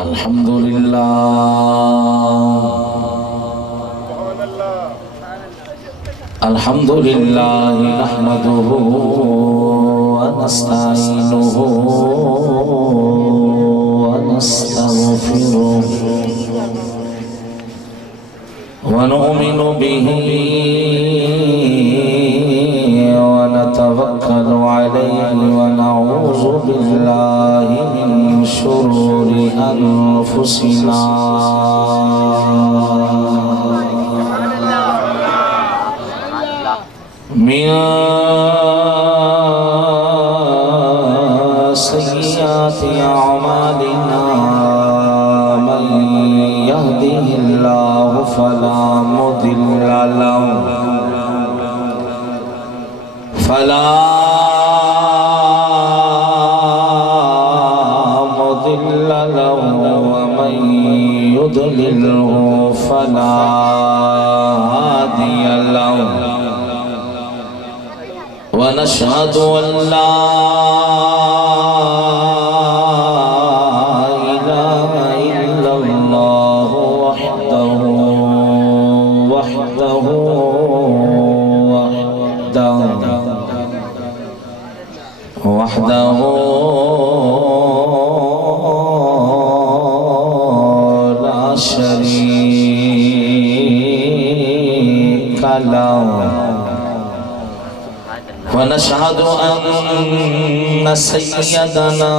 الحمد لله الحمد لله نحمده ونستعينه ونستغفره ونؤمن به ونتوكل عليه ونعوذ بالله من شرور أنفسنا من سيئات أعمالنا من يهده الله فلا مضل له ومن يضلله فلا هادي له ونشهد أن لا إله إلا الله وحده لا شريك له ونشهد أن سيدنا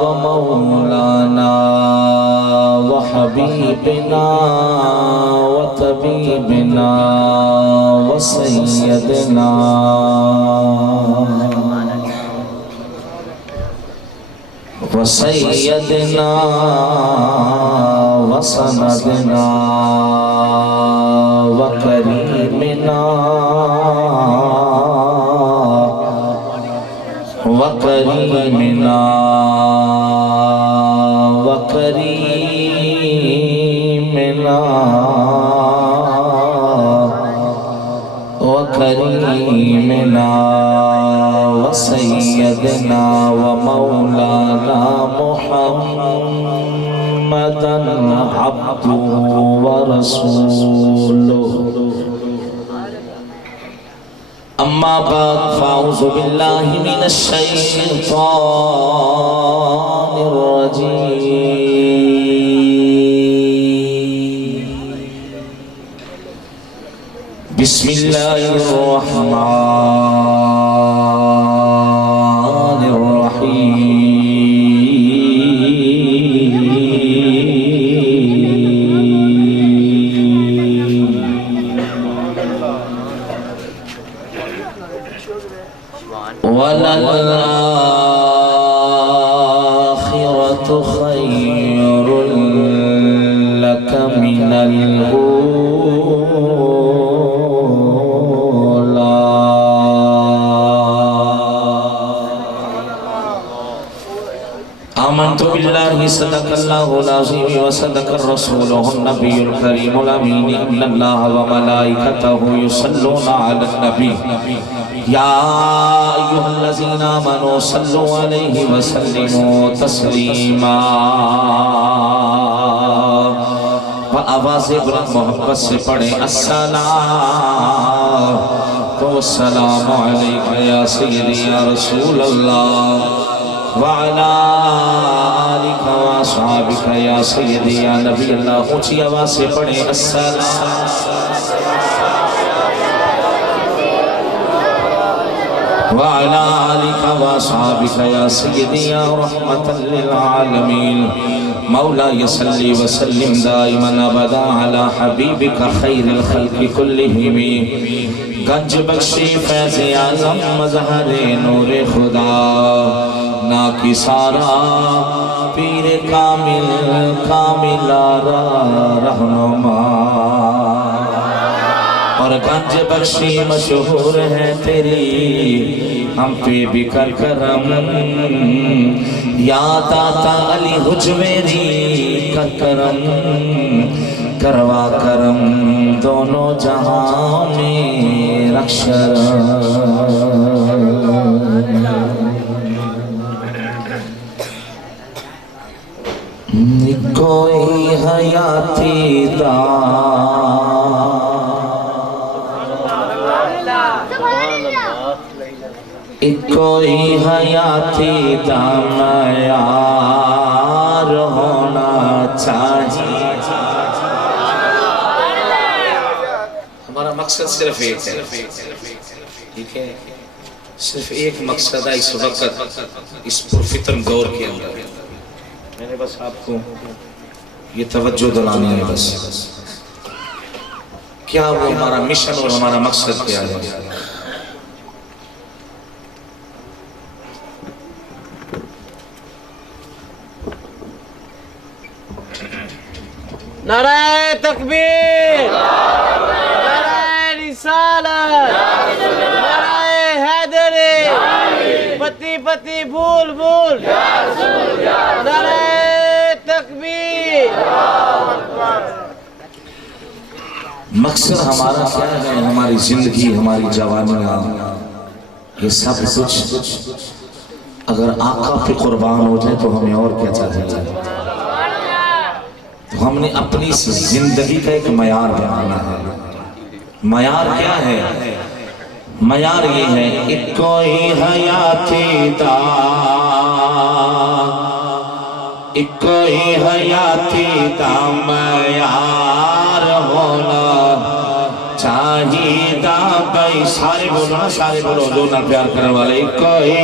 ومولانا وحبيبنا وطبيبنا وسيدنا وسندنا وكريمنا وسيدنا ومولانا محمدا عبده ورسوله أما بعد فأعوذ بالله من الشيطان الرجيم بسم الله الرحمن الرحيم وللآخرة خير لك من الأولى آمنت بالله صدق الله العظيم وصدق رسوله النبي الكريم الأمين إن الله وملائكته يصلون على النبي يا أيها الذين آمنوا صلوا عليه وسلموا تسليما آواز بلند محبت سے پڑھیں السلام علیکہ یا سیدی یا رسول اللہ وعلا آلکہ واصحابکہ یا سیدی یا نبی اللہ اونچی آواز سے پڑھیں وعلى آلك وصحابك يا سيدي يا رحمة للعالمين مولاي صل وسلم دائما أبدا على حبيبك خير الخلق كلهم گنج بخشی فیض اعظم مظہر نور خدا ناکی سارا پیر کامل آرا رہنما اور گنج بخشی مشہور ہے تیری ہم پہ بھی کر کرم یا داتا علی حجویری کا کرم کروا کرم دونوں جہاں میں رکشرم کوئی حیاتی دا کوئی حیاتی دا معیار ہونا چاہیے. ہمارا مقصد صرف ایک ہے، ٹھیک ہے، صرف ایک مقصد ہے اس وقت اس پرفتن دور کے اندر. میں نے بس آپ کو یہ توجہ دلانی ہے، بس کیا وہ ہمارا مشن اور ہمارا مقصد کیا ہے. نعرہ تکبیر، نعرہ رسالت، نعرہ حیدری، پتی پتی بھول بھول، نعرہ تکبیر. مقصد ہمارا کیا ہے؟ ہماری زندگی، ہماری جوانیاں، یہ سب کچھ اگر آقا پہ قربان ہو جائے تو ہمیں اور کیا چاہیے. ہم نے اپنی زندگی کا ایک معیار بنانا ہے. معیار کیا ہے؟ معیار یہ ہے کہ کوئی حیاتی دا، کوئی حیاتی دا معیار ہونا چاہیے. بھائی سارے بولو نا، سارے بولو، دو نہ پیار کرنے والے. کوئی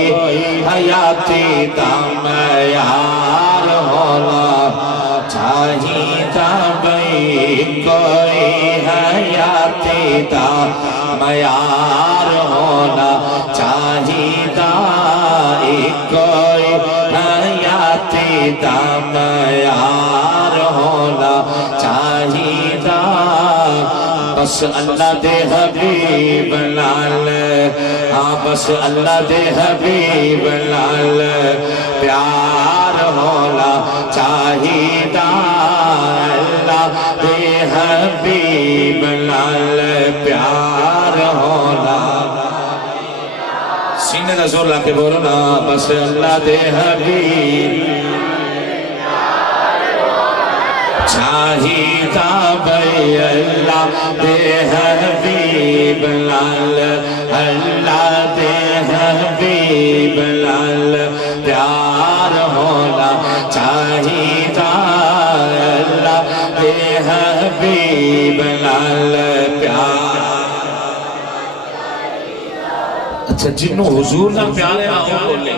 حیاتی دا معیار ہونا چاہیے بھائی، کوئی حیاتی دا معیار ہونا چاہیے. کوئی حیاتی دا معیار ہونا چاہیے. بس اللہ دے حبیب نال، ہاں بس اللہ دے حبیب نال پیار ہونا چاہیے. اللہ دے حبیب نال پیار ہونا. سینے دا زور لا کے بولو نا، بس اللہ دے حبیب چاہیے. بھائی اللہ دے حبیب نال، اللہ دے حبیب نال پیار ہونا چاہیے. اللہ دے حبیب نال پیار. اچھا، جنہوں حضور نہ پیار ہے آؤ بولے،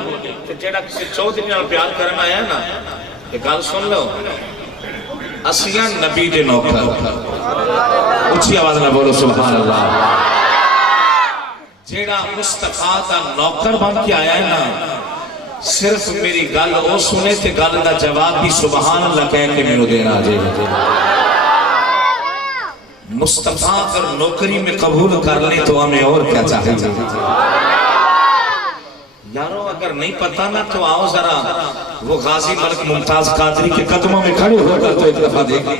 جیڑا کسی چودھری نہ پیار کرنا ہے نا، یہ گل سن لو، اسیاں نبی دے نوکر. اچھی آواز نہ بولو سبحان اللہ. جیڑا مصطفیٰ دا نوکر بن کے آیا ہے نا، صرف میری گل او سنے تے گل دا جواب بھی سبحان اللہ کہہ کے میرے دینا آجے. مصطفیٰ اگر نوکری میں قبول کر لیں تو ہمیں اور کیا چاہیے. یارو اگر نہیں پتا نا تو آؤ ذرا وہ غازی ملک ممتاز قادری کے قدموں میں کھڑے ہو کر تو ایک دفعہ دیکھیں.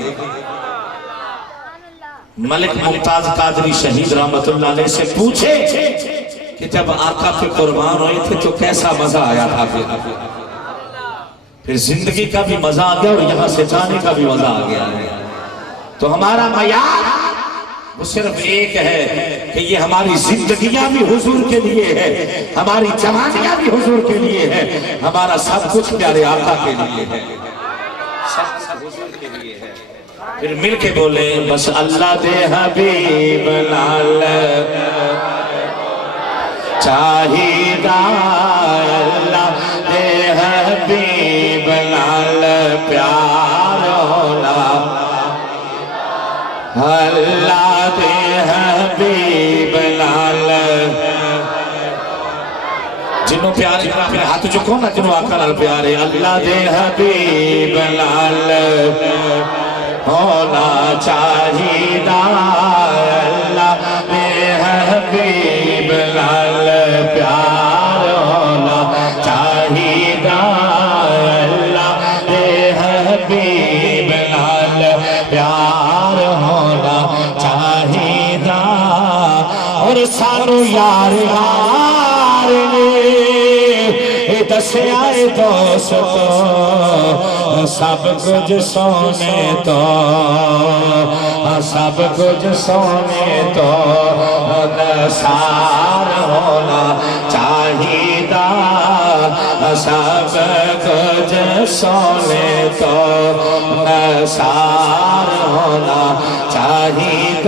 ملک ممتاز قادری شہید رحمت اللہ علیہ سے پوچھے کہ جب آقا پہ قربان ہوئے تھے تو کیسا مزہ آیا تھا. پھر زندگی کا بھی مزہ آ گیا اور یہاں سے جانے کا بھی مزہ آ گیا ہے. تو ہمارا معیار وہ صرف ایک ہے کہ یہ ہماری زندگیاں بھی حضور کے لیے ہے، ہماری جوانیاں بھی حضور کے لیے ہے، ہمارا سب کچھ پیارے آقا کے لیے ہے، سب کچھ حضور کے لیے ہے. پھر مل کے بولے بس اللہ دے حبیب نال چاہیے. اللہ دے حبیب نال پیار ہونا، اللہ دے حبیب نال. جنہوں پیار ہے ہاتھ چکو نا، جنہوں آقا نال پیار ہے. اللہ دے حبیب نال ہونا چاہیے. اللہ دے حبیب نال پیار ہونا چاہیے. اللہ دے حبیب نال پیار ہونا چاہیے. اور سانو یار یار نے دسیا دوستو، سب کچھ سونے تو سب کچھ سونے تو نثار ہونا چاہیے سب کچھ سونے تو نثار ہونا چاہیے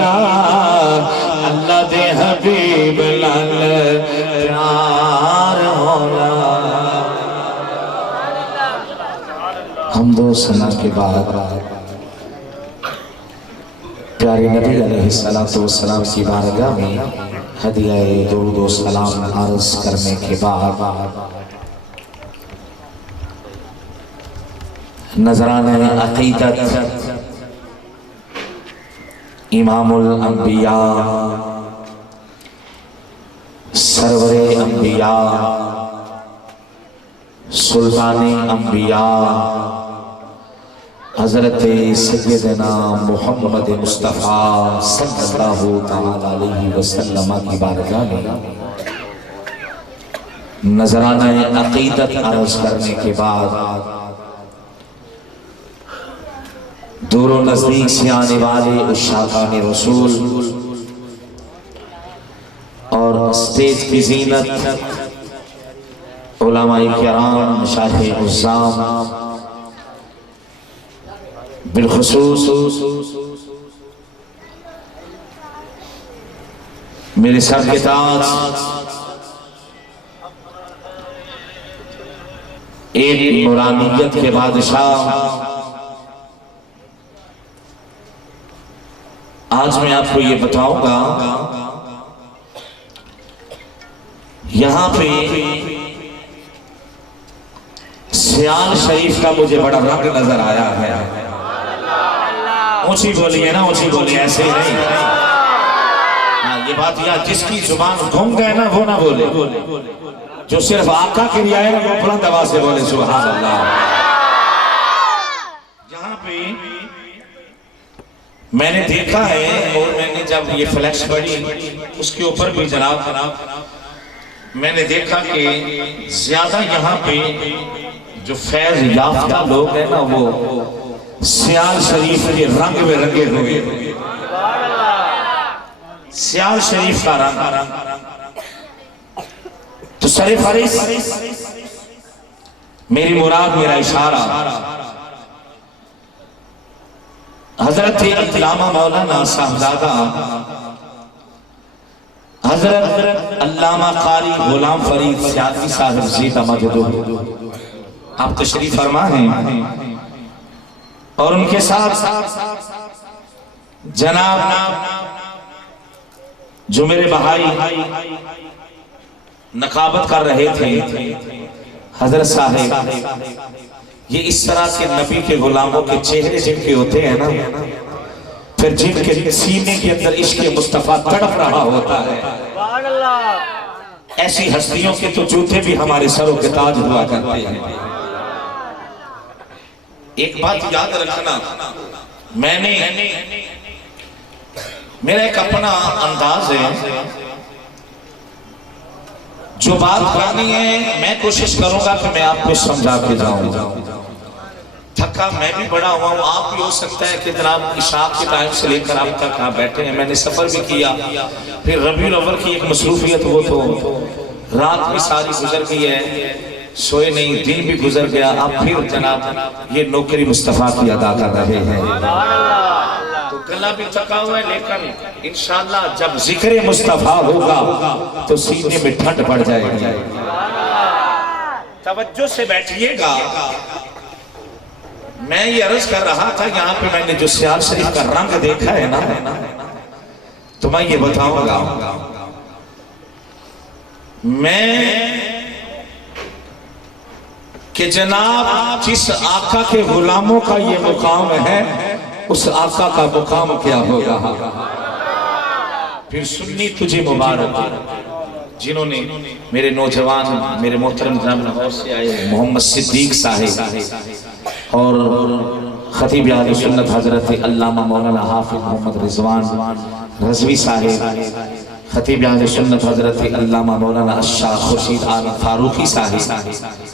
اللہ دے حبیب لال پیار ہونا حمد و ثنا کے بعد پیارے نبی علیہ السلام کی بارگاہ میں ہدیہ درود و سلام عرض کرنے کے بعد نذرانہ عقیدت امام الانبیاء سرور انبیاء سلطان انبیاء حضرت سیدنا محمد مصطفیٰ صلی اللہ تعالی علیہ وسلم کی بارگاہ میں نذرانہ عقیدت عرض کرنے کے بعد دور و نزدیک سے آنے والے عشاقان رسول اور اسٹیج کی زینت علماء کرام مشایخ عظام بالخصوص میرے سر کے تاج ایک نورانیت کے بادشاہ آج میں آپ کو یہ بتاؤں گا یہاں پہ سیال شریف کا مجھے بڑا رنگ نظر آیا ہے اونچی بولیے نا اونچی بولیے ایسے نہیں یہ بات یہاں جس کی زبان گھوم گئے نا وہ نہ بولے جو صرف آقا کے لیے آئے گا وہ بلند آواز سے بولے سبحان اللہ یہاں پہ میں نے دیکھا ہے اور میں نے جب یہ فلیکس پڑھی اس کے اوپر بھی جناب میں نے دیکھا کہ زیادہ یہاں پہ جو فیض یافتہ لوگ ہیں نا وہ سیال شریف کے رنگ میں رنگے ہوئے سیال شریف کا رنگ تو سر فارس میری مراد میرا اشارہ حضرت علامہ مولانا صاحبزادہ حضرت علامہ قاری غلام فرید سیاسی صاحب زیدہ مجدو آپ تشریف فرما ہیں اور ان کے ساتھ جناب جو میرے بھائی نقابت کر رہے تھے حضرت صاحب یہ اس طرح کے نبی کے غلاموں کے چہرے جن کے ہوتے ہیں نا پھر جن کے سینے کے اندر عشق مصطفیٰ تڑپ رہا ہوتا ہے ایسی ہستیوں کے تو جوتے بھی ہمارے سروں کے تاج ہوا کرتے ہیں ایک بات یاد رکھنا میں نے میرا ایک اپنا انداز ہے جو بات کرنی ہے میں کوشش کروں گا کہ میں آپ کو سمجھا کے جاؤں تھکا میں بھی بڑا ہوا ہوں آپ بھی ہو سکتا ہے کہ جناب عشاء کے ٹائم سے لے کر آپ تک آپ بیٹھے ہیں میں نے سفر بھی کیا پھر ربیع الاول کی ایک مصروفیت وہ تو رات بھی ساری گزر گئی ہے سوئے نہیں دن بھی گزر گیا اب پھر جناب یہ نوکری مصطفیٰ کی ادا کر رہے ہیں تو گلا بھی تھکا ہوا ہے لیکن انشاءاللہ جب ذکر مصطفیٰ ہوگا تو سینے میں ٹھنڈ پڑ جائے گی توجہ سے بیٹھئے گا میں یہ عرض کر رہا تھا یہاں پہ میں نے جو سیال شریف کا رنگ دیکھا ہے نا تو میں یہ بتاؤں گا میں کہ جناب جس آقا کے غلاموں کا یہ مقام ہے اس آقا کا مقام کیا ہوگا پھر سنی تجھے مبارک جنہوں نے میرے نوجوان میرے محترم جناب لاہور سے آئے محمد صدیق صاحب اور خطیب اہل سنت حضرت علامہ مولانا حافظ محمد رضوان رضوی صاحب خطیب اہل سنت حضرت علامہ مولانا الشاہ خورشید آل فاروقی صاحب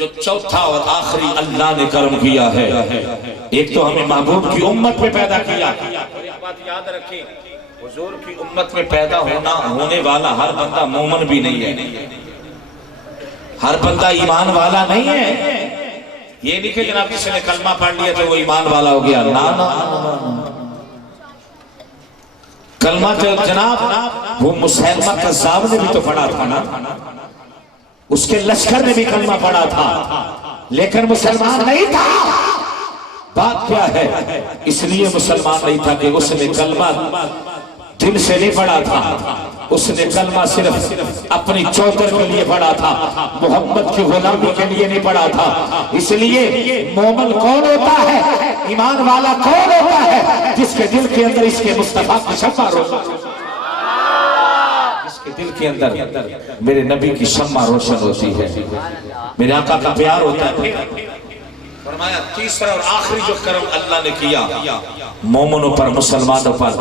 جو چوتھا اور آخری اللہ نے کرم کیا ہے، ایک تو ہمیں محبوب کی امت میں پیدا کیا۔ اور ایک بات یاد رکھیں، حضور کی امت میں پیدا ہونے والا ہر بندہ مومن بھی نہیں ہے، ہر بندہ ایمان والا نہیں ہے۔ یہ نہیں کہ جناب کسی نے کلمہ پڑھ لیا تو وہ ایمان والا ہو گیا، نا نا کلمہ تو جناب وہ مسیلمہ کذاب نے بھی تو پڑھا تھا نا، اس کے لشکر نے بھی کلمہ پڑھا تھا لیکن مسلمان نہیں تھا۔ بات کیا ہے؟ اس لیے مسلمان نہیں تھا کہ اس نے کلمہ دل سے نہیں پڑھا تھا، اس نے کلمہ صرف اپنی چوتر کے لیے پڑھا تھا، محمد کی غلامی کے لیے نہیں پڑھا تھا۔ اس لیے مومن کون ہوتا ہے، ایمان والا کون ہوتا ہے؟ جس کے دل کے اندر اس کے مصطفیٰ کی شمع روشن، جس کے دل کے اندر میرے نبی کی شمع روشن ہوتی ہے، میرے آقا کا پیار ہوتا ہے۔ فرمایا تیسرا اور آخری جو کرم اللہ نے کیا مومنوں پر، مسلمانوں پر،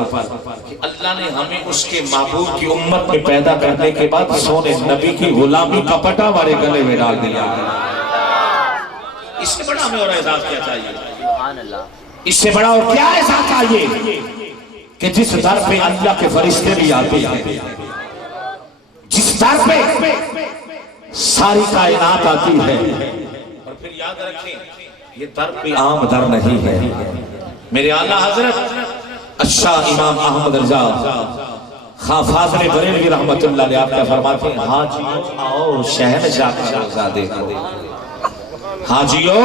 کہ اللہ نے ہمیں اس کے محبوب کی امت میں پیدا کرنے کے بعد سونے نبی کی غلامی کا پٹا ہمارے گلے میں ڈال دیا۔ اس سے بڑا ہمیں اور اعزاز کیا چاہیے؟ اس سے بڑا اور کیا اعزاز چاہیے کہ جس در پہ اللہ کے فرشتے بھی آتے ہیں، جس در پہ ساری کائنات آتی ہے، اور پھر یاد رکھیں یہ در کوئی عام در نہیں ہے۔ میرے اعلیٰ حضرت الشاہ امام احمد رضا خان فاضل بریلوی رحمت اللہ علیہ آپ کا فرماتے ہیں، حاجیوں آؤ شہنشاہ کا روزہ دیکھو، حاجیوں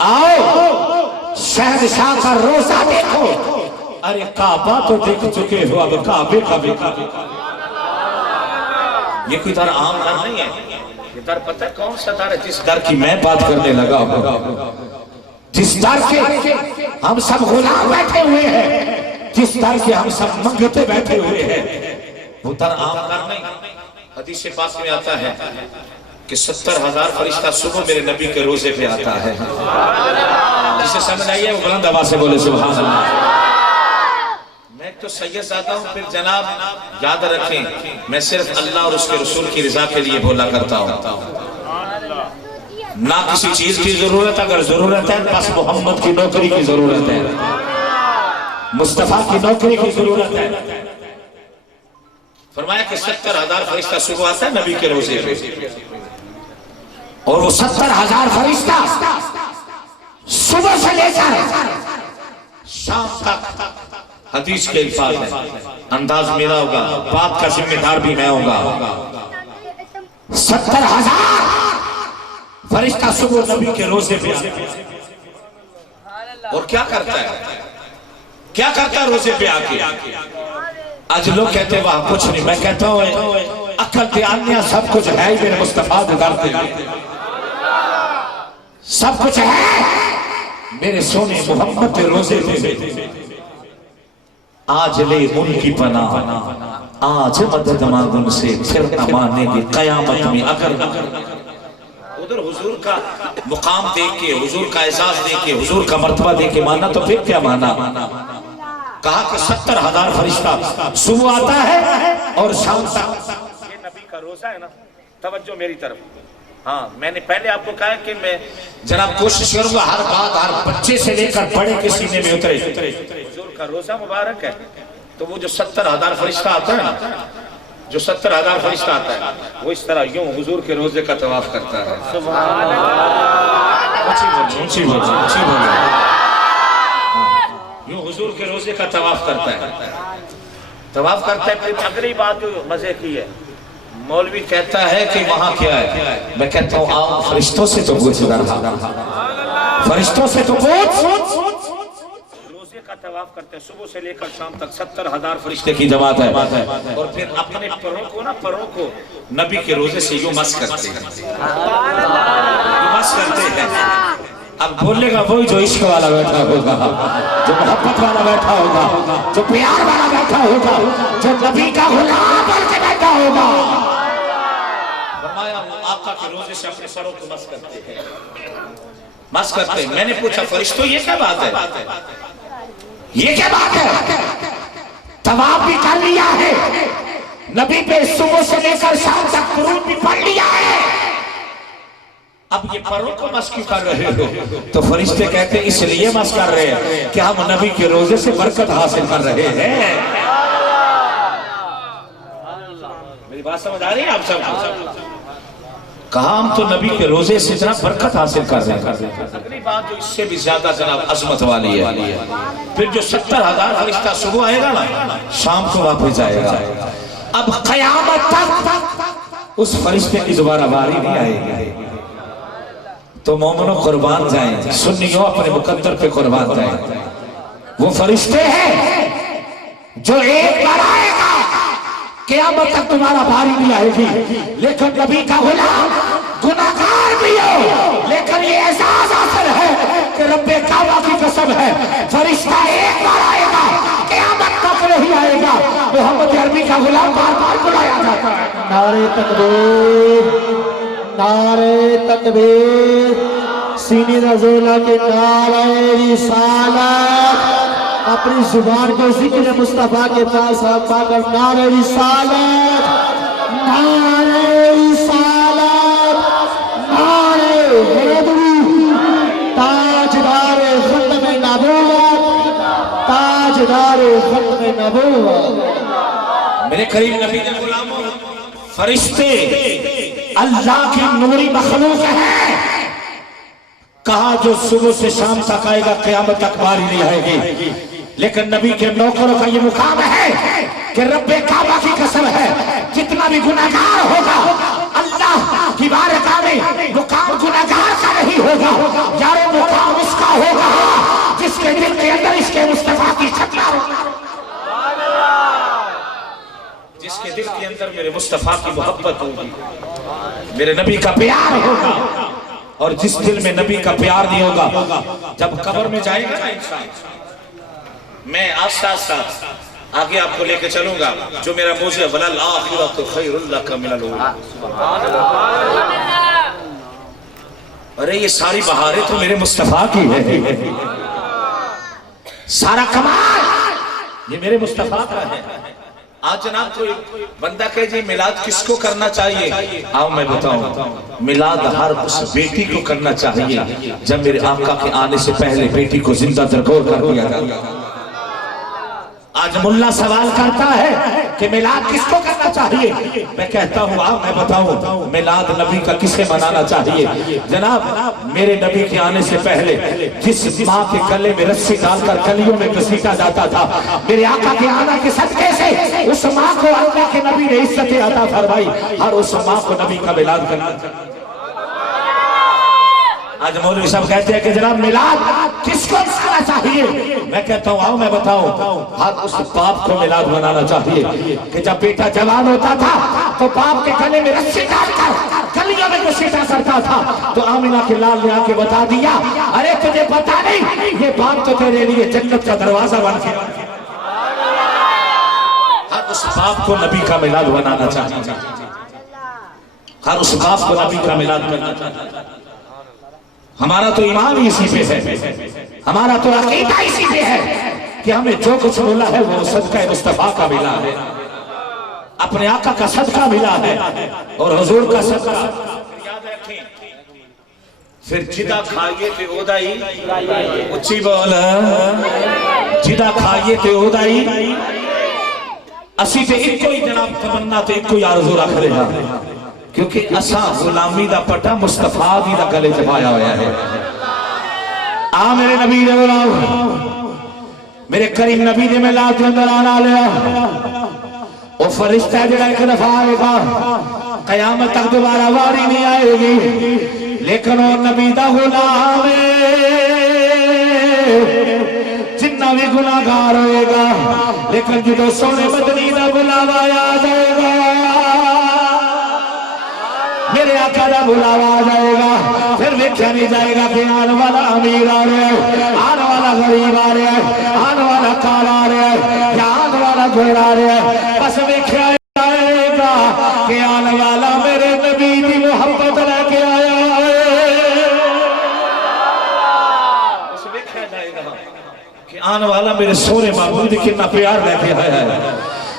آؤ شہنشاہ کا روزہ دیکھو۔ ارے کعبہ تو دیکھ چکے ہو، اب کعبے کا بھی یہ کوئی در عام در نہیں ہے، یہ در پتہ کون سا در ہے؟ جس در کی میں بات کرنے لگا ہوں، جس در کے ہم سب غلام بیٹھے ہوئے ہیں، جس در کے ہم سب منگتے بیٹھے ہوئے ہیں، وہ در عام در نہیں۔ حدیث پاک میں آتا ہے کہ 70,000 فرشتہ صبح میرے نبی کے روزے پہ آتا ہے۔ جسے سمجھ آئیے وہ بلند آواز سے بولے سبحان اللہ۔ میں تو سید زادہ ہوں، پھر جناب یاد رکھیں میں صرف اللہ اور اس کے رسول کی رضا کے لیے بولا کرتا ہوں، نہ کسی چیز کی ضرورت، اگر ضرورت ہے بس محمد کی نوکری کی ضرورت ہے، مصطفیٰ کی نوکری کی ضرورت ہے۔ فرمایا کہ 70,000 فرشتہ صبح آتا ہے نبی کے روزے پہ، اور وہ 70,000 فرشتہ صبح سے لے کر شام تک، حدیث کے الفاظ ہے، انداز میرا ہوگا، بات کا ذمہ دار بھی میں ہوگا، 70,000 فرشتہ صبح نبی کے روزے پہ آتا ہے، اور کیا کرتا ہے؟ کیا کرتا ہے روزے پہ آکے؟ آج لوگ کہتے ہیں وہاں کچھ نہیں، میں کہتا ہوں عقل دیانیہ سب کچھ ہے ہی میرے مصطفیٰ گزارتے ہیں، سب کچھ ہے میرے سونے محمد کے روزے پہ۔ آج لے ان کی پناہ، آج مدد مانگ ان سے، پھر نہ مانے گی قیامت میں اگر ادھر حضور کا مقام دیکھ کے، حضور کا اعزاز دیکھ کے، حضور کا مرتبہ دیکھ کے مانا تو پھر کیا مانا؟ کہا کہ 70,000 فرشتہ صبح آتا ہے اور شام تک۔ یہ نبی کا روزہ ہے نا، توجہ میری طرف۔ ہاں میں نے پہلے آپ کو کہا کہ میں جناب کوشش کروں گا ہر بات ہر بچے سے لے کر بڑے کے سینے میں اترے۔ حضور کا روزہ مبارک ہے، تو وہ جو 70,000 فرشتہ آتا ہے نا، جو 70,000 فرشتہ آتا ہے وہ اس طرح یوں حضور کے روزے کا طواف کرتا ہے۔ سبحان اللہ، اونچی بولو، یوں حضور کے روزے کا طواف کرتا ہے، طواف کرتا ہے۔ پھر اگلی بات جو مزے کی ہے، مولوی کہتا ہے کہ وہاں کیا ہے، میں کہتا ہوں آپ فرشتوں سے تو پوچھ رہا، فرشتوں سے تو پوچھ۔ روزے کا طواف کرتے ہیں صبح سے لے کر شام تک، 70,000 فرشتے کی جماعت ہے، اور پھر اپنے پروں کو نبی کے روزے سے یوں مس کرتے ہیں، یوں مس کرتے ہیں۔ اب بولے گا وہی جو عشق والا بیٹھا ہوگا، جو محبت والا بیٹھا ہوگا، جو پیار والا بیٹھا ہوگا، جو نبی کا غلام بن کے بیٹھا ہوگا۔ فرمایا وہ آقا کے روزے سے اپنے سروں کو مس کرتے ہیں، مس کرتے ہیں۔ میں نے پوچھا فرشتوں یہ کیا بات ہے، یہ کیا بات ہے؟ طواف بھی کر لیا ہے، نبی پہ صبح سے لے کر شام تک درود بھی پڑھ لیا ہے، اب یہ پروں کو مس کیوں کر رہے ہو؟ تو فرشتے کہتے ہیں اس لیے مس کر رہے ہیں کہ ہم نبی کے روزے سے برکت حاصل کر رہے ہیں۔ میری بات سمجھ آ رہی ہے آپ سب؟ کہا ہم تو نبی کے روزے سے جناب برکت حاصل کر رہے ہیں۔ اگلی بات جو اس سے بھی زیادہ جناب عظمت والی ہے، پھر جو 70,000 فرشتہ صبح آئے گا نا، شام کو واپس جائے گا۔ اب قیامت تک اس فرشتے کی دوبارہ باری نہیں آئے گی، تو مومنوں قربان جائیں، سنیوں اپنے مقدر پہ قربان جائیں۔ وہ فرشتے ہیں جو ایک بار آئے گا، قیامت تک تمہارا باری نہیں آئے گی، لیکن نبی کا غلام گناہگار بھی ہو، لیکن یہ احساس حاصل ہے کہ رب کعبہ کی قسم ہے، فرشتہ ایک بار آئے گا، قیامت تک نہیں آئے گا۔ محمد عربی کا غلام بار بار بلایا جاتا ہے۔ نعرہ تکبیر، نعرہ تکبیر، سینے رضولہ کے نعرہ رسالت، اپنی زبان کو ذکر مصطفیٰ کے پاس پا کر نعرہ رسالت، نعرہ رسالت، نعرہ حیدری، تاجدار ختم نبوت، تاجدار ختم نبوت۔ میرے کریم نبی کے غلاموں، فرشتے اللہ کی نوری مخلوق ہے، کہا جو صبح سے شام تک آئے گا قیامت تک باری نہیں آئے گی، لیکن نبی کے نوکروں کا یہ مقام ہے کہ رب کعبہ کی قسم ہے، جتنا بھی گناہگار ہوگا اللہ کی بارگاہ میں مقام گناہگار کا نہیں ہوگا، یارو مقام اس کا ہوگا جس کے دل کے اندر اس کے مصطفیٰ کی چھٹنا ہوگا، جس کے دل کے اندر میرے مصطفیٰ کی محبت ہوگی، میرے نبی کا پیار ہوگا۔ اور جس دل میں نبی کا پیار نہیں ہوگا، جب قبر میں جائے گا نا انسان، میں آستہ آستہ آگے آپ کو لے کے چلوں گا، جو میرا موضوع وَلَلْآخِرَةُ خَيْرٌ لَكَ مِنَ الْأُولَىٰ۔ ارے یہ ساری بہاریں تو میرے مصطفیٰ کی ہے، سارا کمال یہ میرے مصطفیٰ کا ہے۔ آج جناب کوئی بندہ کہے جی میلاد کس کو کرنا چاہیے؟ آؤ میں بتاؤں، میلاد ہر اس بیٹی کو کرنا چاہیے جب میرے آقا کے آنے سے پہلے بیٹی کو زندہ درگور کر دیا جاتا۔ آج ملا سوال کرتا ہے کہ میلاد کس کو کرنا چاہیے؟ میں کہتا ہوں آؤ میں بتاؤں، میلاد نبی کا کسے منانا چاہیے؟ جناب میرے نبی کے آنے سے پہلے جس ماں کے گلے میں رسی ڈال کر گلیوں میں گھسیٹا جاتا تھا، میرے آقا کے آنے کے صدقے سے اس ماں کو اللہ کے نبی نے عزت عطا فرمائی، اور اس ماں کو نبی کا میلاد کرنا چاہیے۔ آج مولوی صاحب کہتے ہیں کہ جناب میلاد کس کو منانا چاہیے؟ میں کہتا ہوں آؤ میں بتاؤں، ہر اس باپ کو میلاد منانا چاہیے کہ جب بیٹا جوان ہوتا تھا تو باپ کے گلے میں رسی ڈال کر گلیوں میں گھسیٹا کرتا تھا، تو آمینہ کے لال نے آ کے بتا دیا ارے تجھے پتا نہیں یہ باپ تو تیرے لیے جنت کا دروازہ بن کے۔ ہر اس باپ کو نبی کا میلاد منانا چاہیے، ہر اس باپ کو نبی کا میلاد کرنا چاہیے۔ ہمارا تو ایمان ہی اسی پہ ہے، ہمارا تو عقیدہ اسی پہ ہے کہ ہمیں جو کچھ ملا ہے وہ صدقہ مصطفیٰ کا ملا ہے، اپنے آقا کا صدقہ ملا ہے، اور حضور کا صدقہ یاد رکھیں۔ پھر جدا کھائیے تے اودائی اچھی بولا، جدا کھائیے تے اودائی، اسی تے ایک کوئی جناب تمنا تے ایک کوئی آرزو رکھ رہے ہیں، کیونکہ اساں غلامی دا پٹا مصطفیٰ دی دا گلے چبایا ہویا ہے۔ آ میرے نبی دے غلام، میرے کریم نبی دے میلاد کے اندر آنا لیا، وہ فرشتہ جڑا ایک دفعہ آئے گا، قیامت تک دوبارہ واری نہیں آئے گی، لیکن وہ نبی دا غلام جنہ بھی گناہگار ہوئے گا، لیکن جدو سونے مدنی دا بلاوا یاد آئے گا، میرے آقا دا بلاوا آ جائے گا، پھر دیکھا نہیں جائے گا کہ آن والا امیر آ رہا ہے، آن والا غریب آ رہا ہے، آن والا کال آ رہا ہے، یا آن والا گھوڑا آ رہا ہے، بس دیکھا جائے گا کہ آن والا میرے نبی کی محبت لے کے آیا ہے، بس دیکھا جائے گا کہ آن والا میرے سونے معبود کی کتنا پیار لے کے آیا ہے۔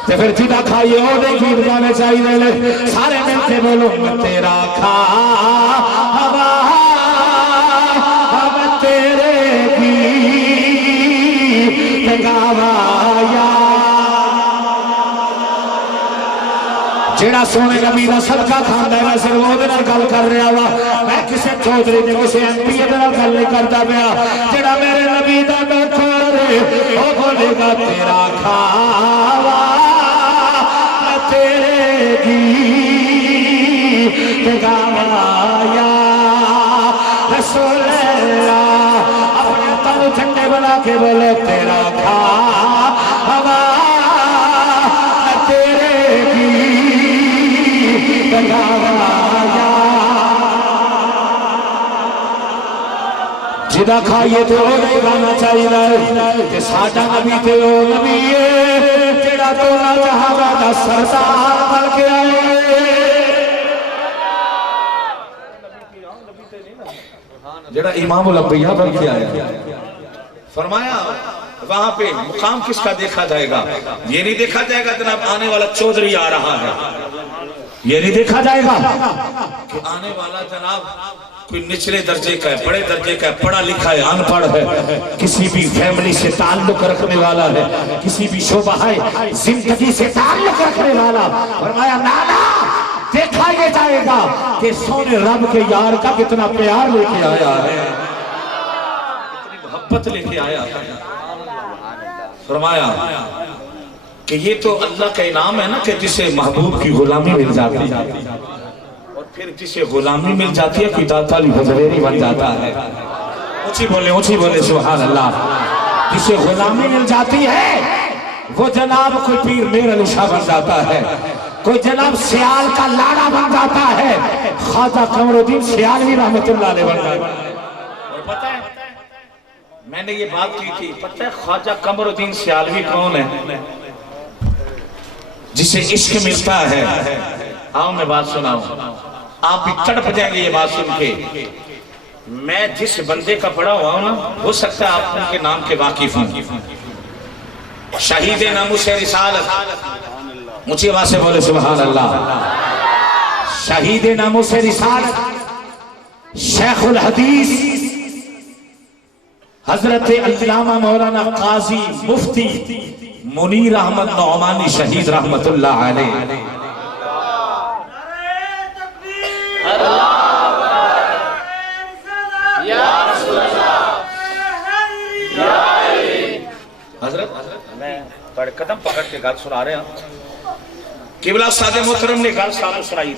تے پھر جدا کھائیے اور دیکھیں بجانے چاہیے لے، سارے مل کے بولو تیرا کھا ہوا گاوایا جیڑا سونے نبی دا صدقہ کھاندا ہے میں صرف اودے نال گل کر رہا وا میں کسے چودھری تے کسے ایم پی دے نال گل نہیں کردا پیا جیڑا میرے نبی دا نوکر او بولے گا تیرا کھاوا میں تیرے گیت گاوایا رسول اللہ اپنے تن جھنڈے بنا کے بولے تیرا کھاوا میں تیرے گیت گاوایا جدا کھائیے تو وہ نہیں گانا چاہیے کہ ساڈا نبی تے او نبی ہے جڑا تولا جہاں دا سردار بن کے آئے جڑا امام الانبیاء بن کے آیا فرمایا وہاں پہ مقام کس کا دیکھا جائے گا یہ نہیں دیکھا جائے گا جناب آنے والا چودھری آ رہا ہے یہ نہیں دیکھا جائے گا کہ آنے والا جناب کوئی نچلے درجے کا ہے بڑے درجے کا ہے پڑھا لکھا ہے ان پڑھ ہے کسی بھی فیملی سے تعلق رکھنے والا ہے کسی بھی شعبہ ہے زندگی سے تعلق رکھنے والا فرمایا نانا دیکھا یہ جائے گا کہ سونے رب کے یار کا کتنا پیار لے کے آیا ہے کتنی محبت لے کے آیا ہے فرمایا کہ یہ تو اللہ کا انعام ہے نا کہ جسے محبوب کی غلامی مل جاتی ہے اور پھر جسے غلامی مل جاتی ہے کوئی داتا علی حضریری بن جاتا ہے اونچی بولے سبحان اللہ جسے غلامی مل جاتی ہے وہ جناب کوئی پیر میر علی شاہ بن جاتا ہے کوئی جناب سیال کا لاڑا بن جاتا ہے خواجہ قمر الدین سیالوی رحمت اللہ علیہ بن جاتا ہے اور پتہ ہے میں نے یہ بات کی تھی پتہ ہے خواجہ قمر الدین سیالوی کون ہے جسے عشق ملتا ہے آؤ میں بات سناؤں آپ بھی تڑپ جائیں گے یہ بات سن کے میں جس بندے کا پڑھا ہوا ہوں نا ہو سکتا ہے آپ ان کے نام کے واقف ہوں شہید ناموس رسالت مجھے آواز سے بولے سبحان اللہ شہید ناموس رسالت شیخ الحدیث حضرت علامہ مولانا قاضی مفتی منیر احمد نعمانی شہید رحمت اللہ علیہ حضرت میں بڑے قدم پکڑ کے گل سنا رہے ہیں قبلہ استاد محترم نے گل سانو سنائی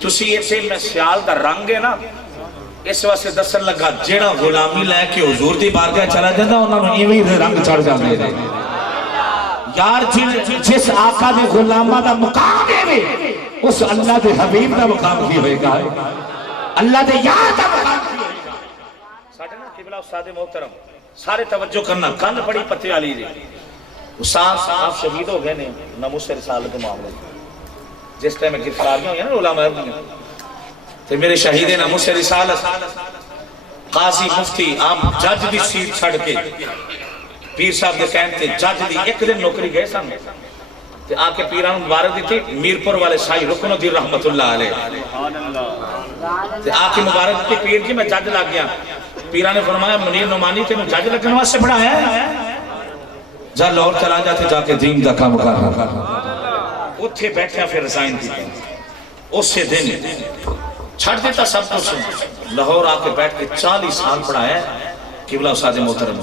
تسی ایسے میں سیال دا رنگ ہے نا اس واسطے دسن لگا جیڑا غلامی لے کے حضور دی بارگاہ چلا جاتا انہوں نے ایویں رنگ چڑھ جاندے نے یار جس آقا دے غلامہ دا مقام دے اس اللہ دے حبیب دا مقام بھی ہوئے گا اللہ دے یار دا مقام بھی ہوئے گا ساڑھے نا قبلہ استاد محترم سارے توجہ کرنا کن بڑی پتے والی جی استاد آپ شہید ہو گئے نے ناموس رسالت کے معاملے جس طرح میں گرفتاریاں ہوئی ہیں نا علماء تو میرے شہید ناموس رسالت قاضی مفتی آپ جج دی سیٹ چھڑ کے پیر صاحب کے کہنے تھے جج دی ایک دن نوکری گئے سامنے تو آ کے پیران مبارک دی تھی میرپور والے شاہی رکن الدین رحمت اللہ علیہ تو آ کے مبارک دی پیر جی میں جج لگ گیا پیران نے فرمایا منیر نعمانی تھے جج لگنے واسطے پڑھا ہے جا لاہور چلا جاتے جا کے دین دا کام کر اتھے بیٹھے پھر رسائن کی اس سے دن چھڑ دیتا سب کچھ لاہور آ کے بیٹھ کے 40 سال پڑھا ہے قبلہ استاد محترم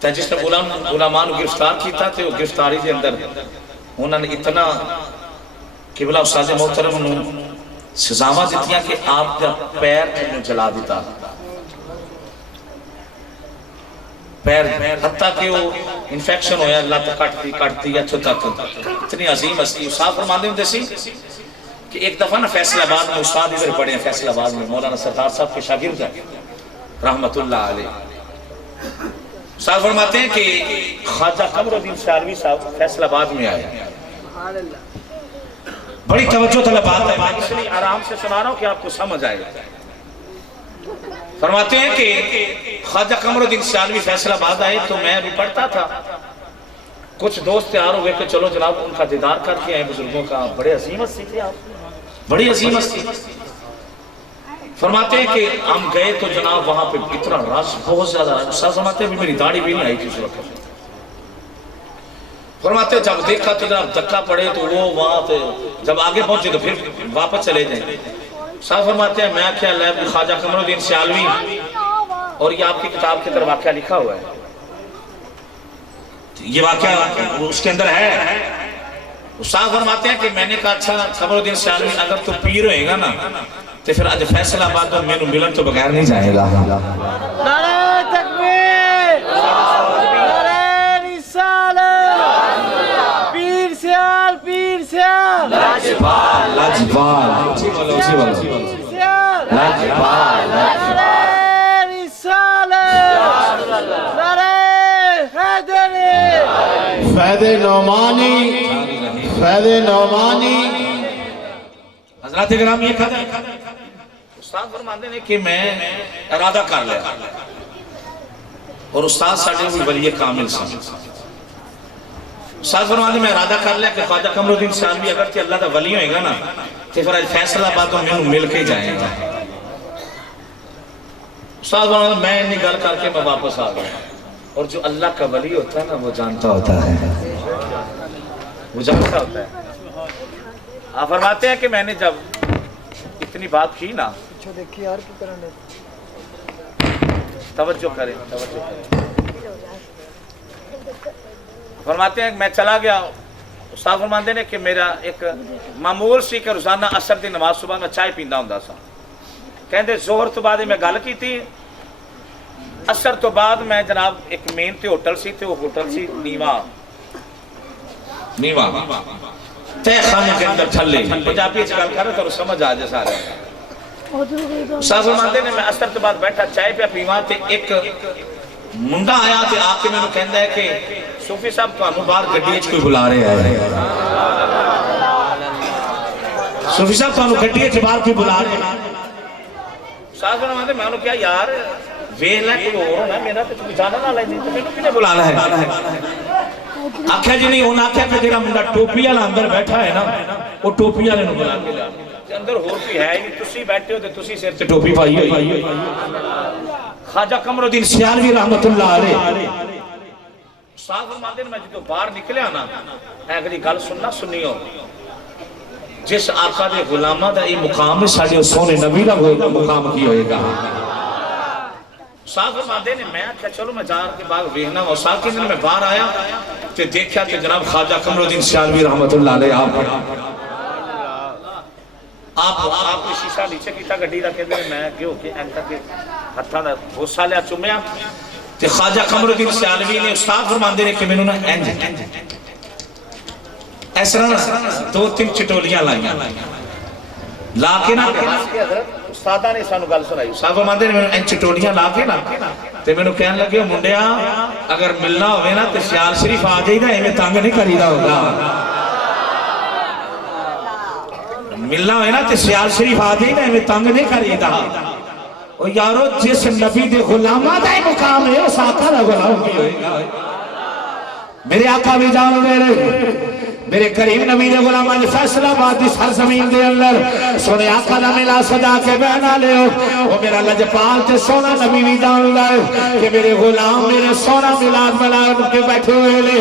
تا جس نے غلامان گرفتار کیتا تھے وہ گرفتاری کے اندر انہوں نے اتنا قبلہ استاد محترم سزاواں دیتیاں کہ آپ کا پیر جلا دیتا پیر حتیٰ کہ وہ انفیکشن ہویا اللہ تو کٹتی یا چھتا اتنی عظیم ہستی صاحب فرمانے ہوں دیسی کہ ایک دفعہ نا فیصل آباد میں استاد ادھر پڑھے ہیں فیصل آباد میں مولانا سردار صاحب کے شاگرد ہیں رحمت اللہ علیہ صاحب فرماتے ہیں کہ خواجہ قمر الدین سیالوی صاحب فیصل آباد میں آئے بڑی توجہ طلب بات ہے میں اس لیے آرام سے سنا رہا ہوں کہ آپ کو سمجھ آئے فرماتے ہیں کہ خواجہ قمر الدین سیالوی فیصل آباد آئے تو میں ابھی پڑھتا تھا کچھ دوست تیار ہو گئے کہ چلو جناب ان کا دیدار کر کے آئے بزرگوں کا بڑے عظیم ہستی تھے آپ بڑی عظیم ہستی فرماتے ہیں کہ ہم گئے تو جناب وہاں پہ اتنا رش بہت زیادہ رش فرماتے ہیں میری داڑھی بھی نہیں آئی تھی اس وقت فرماتے جب دیکھا تو جناب دھکا پڑے تو وہ وہاں سے جب آگے پہنچے تو پھر واپس چلے جائیں. صاحب فرماتے ہیں میں کیا لائب خواجہ قمر الدین سیالوی اور یہ آپ کی کتاب کے اندر واقعہ لکھا ہوا ہے. یہ واقعہ اس کے اندر ہے. صاحب فرماتے ہیں کہ میں نے کہا اچھا قمر الدین سیالوی اگر تو پیر ہوئے گا نا تو پھر آج فیصل آباد میں میرے ملن تو بغیر نہیں جائے گا. نعرہ تکبیر، نعرہ رسالت، پیر سیال، پیر سیال، لاجوال لاجوال لاجوال نعرہ رسالت، نعرہ حیدری، فیض نعمانی، فیض نعمانی. حضرات اکرام یہ کہا استاد فرماتے ہیں کہ میں ارادہ کر لیا اور استاد ساڑھے بھی ولی کامل سے استاد فرماتے ہیں میں ارادہ کر لیا کہ خواجہ قمر الدین سیالوی اگر کہ اللہ کا ولی ہوئے گا نا تو پھر فیصل آباد میں مل کے جائیں گا. استاد فرماتے ہیں میں انہیں گل کر کے میں واپس آ گیا. اور جو اللہ کا ولی ہوتا ہے نا وہ جانتا ہوتا ہے، وہ جانتا ہوتا ہے. آپ فرماتے ہیں کہ میں نے جب اتنی بات کی نا توجہ کریں فرماتے ہیں کہ میں چلا گیا. استاد فرماتے ہیں کہ میرا ایک معمول سی کہ روزانہ عصر دی نماز صبح میں چائے پیندا ہوندا سا. کہندے ظہر تو بعد میں گل کی تھی، عصر تو بعد میں جناب ایک مین تے ہوٹل سی تے وہ ہوٹل سی نیوا تے خانے کے اندر تھلے پنجابی چ گل کر تو سمجھ آ جائے سارے. صاحب فرماتے نے میں عصر تو بعد بیٹھا چائے پہ پیواں تے ایک منڈا آیا تے آ کے مینوں کہندا ہے کہ صوفی صاحب تانوں باہر گڈی وچ کوئی بلا رہا ہے. صوفی صاحب تانوں گڈی وچ باہر کوئی بلا رہے ہیں. صاحب فرماتے میں انہوں کیا یار ویل ہے کہ وہ ہونا میرا تے تو جانا نہ لے تے مینوں کنے بلانا ہے. آکھیا جی نہیں انہاں آکھیا کہ جڑا منڈا ٹوپی والا اندر بیٹھا ہے نا وہ ٹوپی والے نوں بلا کے لیا. اندر ہور کوئی ہے نہیں، تسی بیٹھے ہو تے تسی سر تے ٹوپی پائی ہوئی. خواجہ قمر الدین سیالوی رحمت اللہ علیہ صاحب فرماتے ہیں میں جدوں باہر نکلیا نا اگلی گل سننا سنیو. جس آقا دے غلاماں دا یہ مقام ہے ساڈے سونے نبی دا مقام کی ہوئے گا. صاحب فرماتے ہیں میں آکھیا چلو میں جا کے باہر ویکھنا. اور صاحب کے دن میں باہر آیا تے دیکھیا کہ جناب خواجہ قمر الدین سیالوی رحمت اللہ علیہ آپ کو شیشہ نیچے کیتا گڈی دا کہندے میں گیو کہ این تک ہتھاں دا غصہ لیا چومیا تے خواجہ قمر الدین سیالوی نے استاد فرماندے نے کہ مینوں نا انج اس طرح دو تین چٹولیاں لائیاں لا کے نا استاداں نے سانو گل سنائی. صاحب فرماندے نے مینوں ان چٹولیاں لا کے نا تے مینوں کہن لگے منڈیا اگر ملنا ہوے نا تے سیال شریف آ جائیدا ایویں تنگ نہیں کریدا ہوگا. ملنا ہوئے نا تے سیال شریف آ جائے نا میں تنگ نہیں کریدا. اور یارو جس نبی دے غلاماں دا مقام ہے اس آقا دا غلام کی ہوئے گا. میرے آقا بھی جان میرے کریم نبی دے غلاماں نے فیصل آباد دی سرزمین دے اندر سونے آقا دا ملا سجا کے بہنا لے وہ میرا لجپال تے سونا نبی بھی جان لے کہ میرے غلام میرے سونا ملاد ملاد کے بیٹھے ہوئے لے.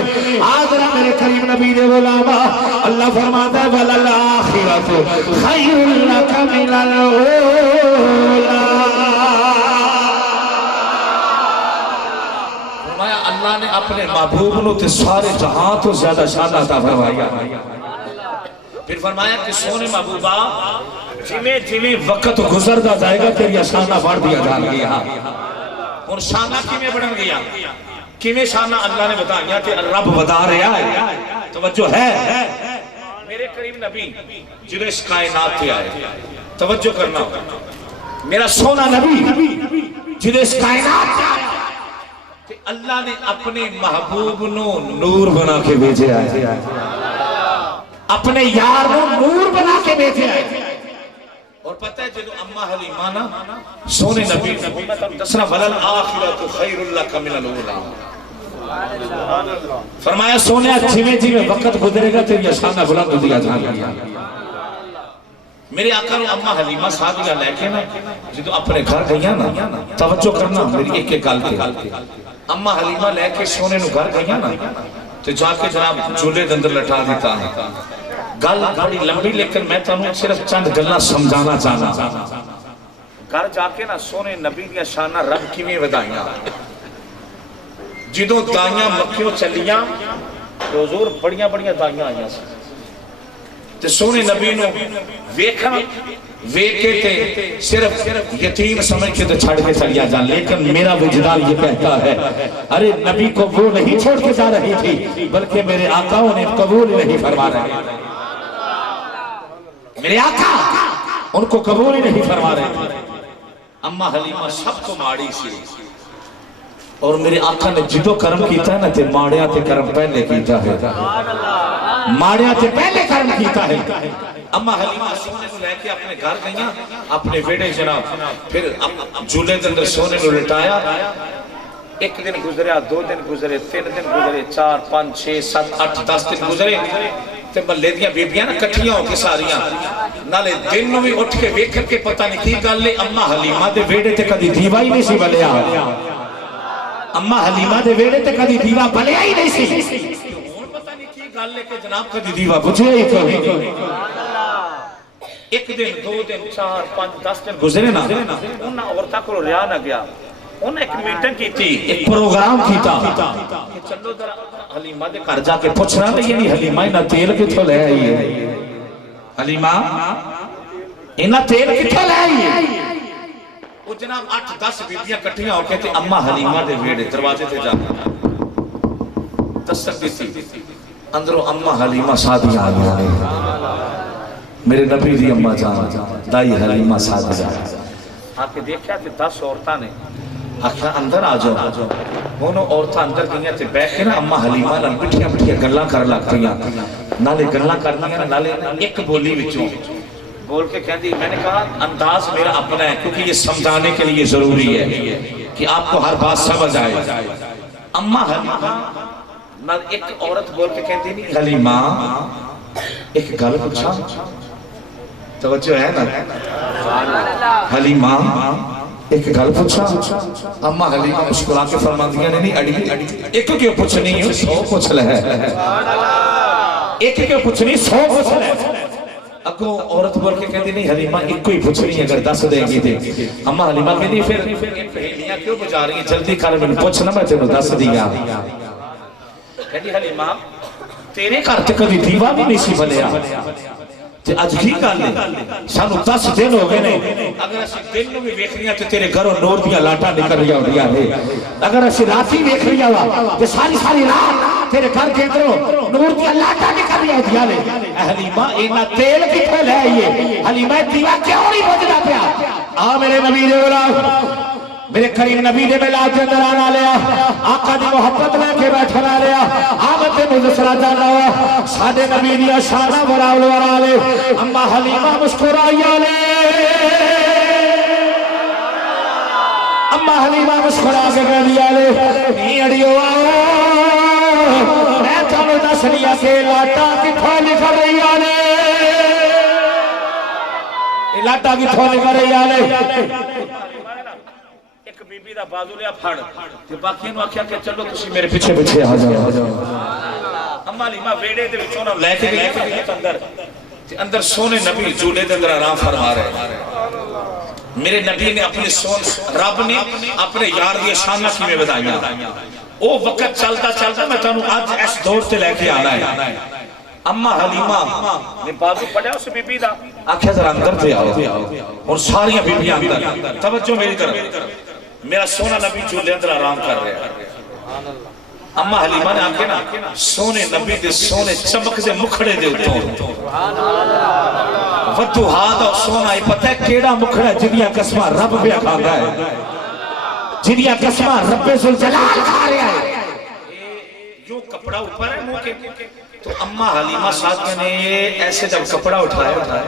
آدھرا میرے کریم نبی دے غلاماں اللہ فرماتا ہے وَلَلْآخِرَةُ خَيْرٌ لَكَ مِنَ الْأُولَىٰ. اللہ نے اپنے محبوب نو تے سارے جہاں تو زیادہ شان عطا فرمایا. پھر فرمایا کہ سونے محبوبہ جویں جویں وقت گزردا جائے گا تیری شانہ بڑھ دیا جا گیا. اور شانہ کیویں بڑھ گیا کیویں شانہ اللہ نے بتایا کہ رب بتا رہا ہے. توجہ ہے میرے کریم نبی جنہیں اس کائنات سے آئے توجہ کرنا میرا سونا نبی جنہیں اس کائنات سے آئے اللہ نے اپنے محبوب نو نور بنا کے بھیجے آئے اپنے یار نو نور بنا کے بھیجے آئے. اور پتہ ہے جدو اممہ حلیمہ نا سونے نبی دسنا وَلَلْآخِرَةُ خَيْرٌ لَكَ مِنَ الْأُولَىٰ. فرمایا سونے جیویں جیویں وقت گزرے گا تیری شانہ بلند دیا جا گیا. میرے آقا نے اممہ حلیمہ سادیہ لے کے نا جدو اپنے گھر گئیا نا توجہ کرنا میری ایک ایک گل تے اممہ حلیمہ لے کے سونے نو گھر گئیا نا تو جا کے جناب جھولے دے اندر لٹا دیتا ہے. گل بڑی لمبی لیکن میں تانوں صرف چند گلاں سمجھانا چاہنا. گھر جا کے نا سونے نبی دیا شانہ رب کیویں ودائیاں. جدوں دائیاں مکیوں چلیاں تو حضور بڑیاں بڑیاں دائیاں آئیاں سی. تے سونے نبی نو ویکھا ویکھے تے صرف یتیم سمجھ کے تے چھڑ کے چلیا جان. لیکن میرا وجدان یہ کہتا ہے ارے نبی کو وہ نہیں چھوڑ کے جا رہی تھی بلکہ میرے آقاؤں نے قبول نہیں فرما رہے. میرے آقا ان کو قبول ہی نہیں فرما رہے. اما حلیمہ سب کو ماڑی سی اور میرے آقا نے جدو کرم کیتا ہے نا تے ماڑیا تے کرم پہلے کیتا ہے. ماڑیا تے پہلے کرم کیتا ہے. اما حلیمہ سونے کو لے کے اپنے گھر گئیاں اپنے ویڑے جناب پھر جھولے دے اندر سونے کو لٹایا. ایک دن گزریا 2 دن گزرے 3 دن گزرے 4 5 6 7 8 10 دن گزرے تے محلے دیاں بیبیاں نا کٹھیاں ہو کے ساریاں نالے دن نو بھی اٹھ کے ویکھ کے پتہ نہیں کی گل ہے. اما حلیمہ دے ویڑے تے کدی دیوا ہی نہیں سی بلیا. اما حلیمہ دے ویڑے تے کدی دیوا بلیا ہی نہیں سی. ہن پتہ نہیں کی گل ہے کہ جناب کدی دیوا بجھے ہی کوئی. ایک دن 2 دن 4 5 10 دن گزرے نا انہاں عورتاں کول رہیا نہ گیا. انہاں ایک میٹنگ کی تھی ایک پروگرام کیتا کہ چلو ذرا حلیمہ دے گھر جا کے پوچھنا تے یعنی حلیمہ انہاں تیل کتھوں لے آئی ہے. حلیمہ انہاں تیل کتھوں لے آئی ہے. وہ جناب 8-10 بیبیاں کٹھیاں ہو کے تے اما حلیمہ دے ویڑے دروازے تے جا دستک دیتی. اندروں اما حلیمہ سادیاں آ گیا. میرے نبی دی اما جان دائی حلیمہ سادیاں آ کے دیکھا تے 10 عورتاں نے آخیا اندر آ جاؤ. انہوں عورتاں اندر گئیاں تے بیٹھ کے نا اما حلیمہ نال پٹھیاں پٹھیاں گلاں کر لگ پئیاں. نالے گلاں کرنیاں نالے ایک بولی وچوں بول کے کہہ دی. میں نے کہا انداز میرا اپنا ہے کیونکہ یہ سمجھانے کے لیے ضروری ہے کہ آپ کو ہر بات سمجھ آئے. اما حلیمہ نال ایک عورت بول کے کہتی نہیں حلیمہ ایک گل پوچھا. توجہ ہے نا. حلیمہ ایک گل پوچھا. اما حلیمہ مسکرا کے فرماندیاں نے نہیں اڑی ایک کیوں پوچھنی 100 پوچھ لے. ایک کیوں پوچھنی 100 پوچھ لے. اگو عورت بول کے کہتی نہیں حلیمہ ایک کو ہی پوچھنی اگر 10 دے گی تھے. اما حلیمہ کہتی پھر پہلیاں کیوں بجا رہی ہیں جلدی کر میں پوچھنا میں تینوں 10 دیا. کہتی حلیمہ تیرے گھر تے کبھی دیوا بھی نہیں سی بلیا تے اج کی گل ہے سانو 10 دن ہو گئے نے. اگر اسی دن نو بھی ویکھ رہی ہیں تے تیرے گھروں نور دیاں لاٹاں نکل رہی ہوندیاں نے. اگر اسی راتی ویکھ رہی ہوا تے ساری رات تیرے گھر کے اندروں نور دیاں لاٹاں نکل رہی ہوندیاں نے. حلیمہ اینا تیل کتھوں لے آئیے. حلیمہ دیوا کیوں نہیں بجدا پیا. آ میرے نبی دے غلام میرے کریم نبی دے ملاد دے اندر آنا لیا. آقا دی محبت لے کے بیٹھنا لیا. آمد دے مزسرہ جانا ہوا سادے نبی دیا شانہ براؤل ورا لے. اما حلیمہ مسکرایا لے. اما حلیمہ مسکرا کے کہہ دیا لے نہیں اڑیو میں تھانوں دس لیا کہ لاٹا کتھوں نکل رہی آلے. لاٹا کتھوں نکل رہی آلے. بی بی دا بازو لیا پھڑ تے باقیاں نو آکھیا کہ چلو تسی میرے پیچھے پیچھے آ جاؤ. اما حلیمہ ویڑے دے وچوں لے کے گئی اندر تے اندر سونے نبی جھولے دے اندر آرام فرما رہے. میرے نبی نے اپنے سون رب نے اپنے یار دی شاناں کیویں ودائیاں. او وقت چلتا چلتا میں تانوں اج اس دور تے لے کے آنا ہے. اما حلیمہ نے بازو پڑیا اس بی بی دا آکھیا ذرا اندر تے آؤ. اور ساری بیبیاں اندر توجہ میری طرف. میرا سونا نبی جھولے اندر آرام کر رہے ہیں. اما حلیمہ نے آکھے نا سونے نبی دے سونے چمک دے مکھڑے دے اتوں ودوہا دا سونا ہی پتہ ہے کیڑا مکھڑا جنیاں قسمہ رب بھی کھاتا ہے. جنیاں قسمہ رب ذوالجلال کھا رہا ہے. جو کپڑا اوپر ہے منہ کے تو اما حلیمہ ساتھ نے ایسے جب کپڑا اٹھایا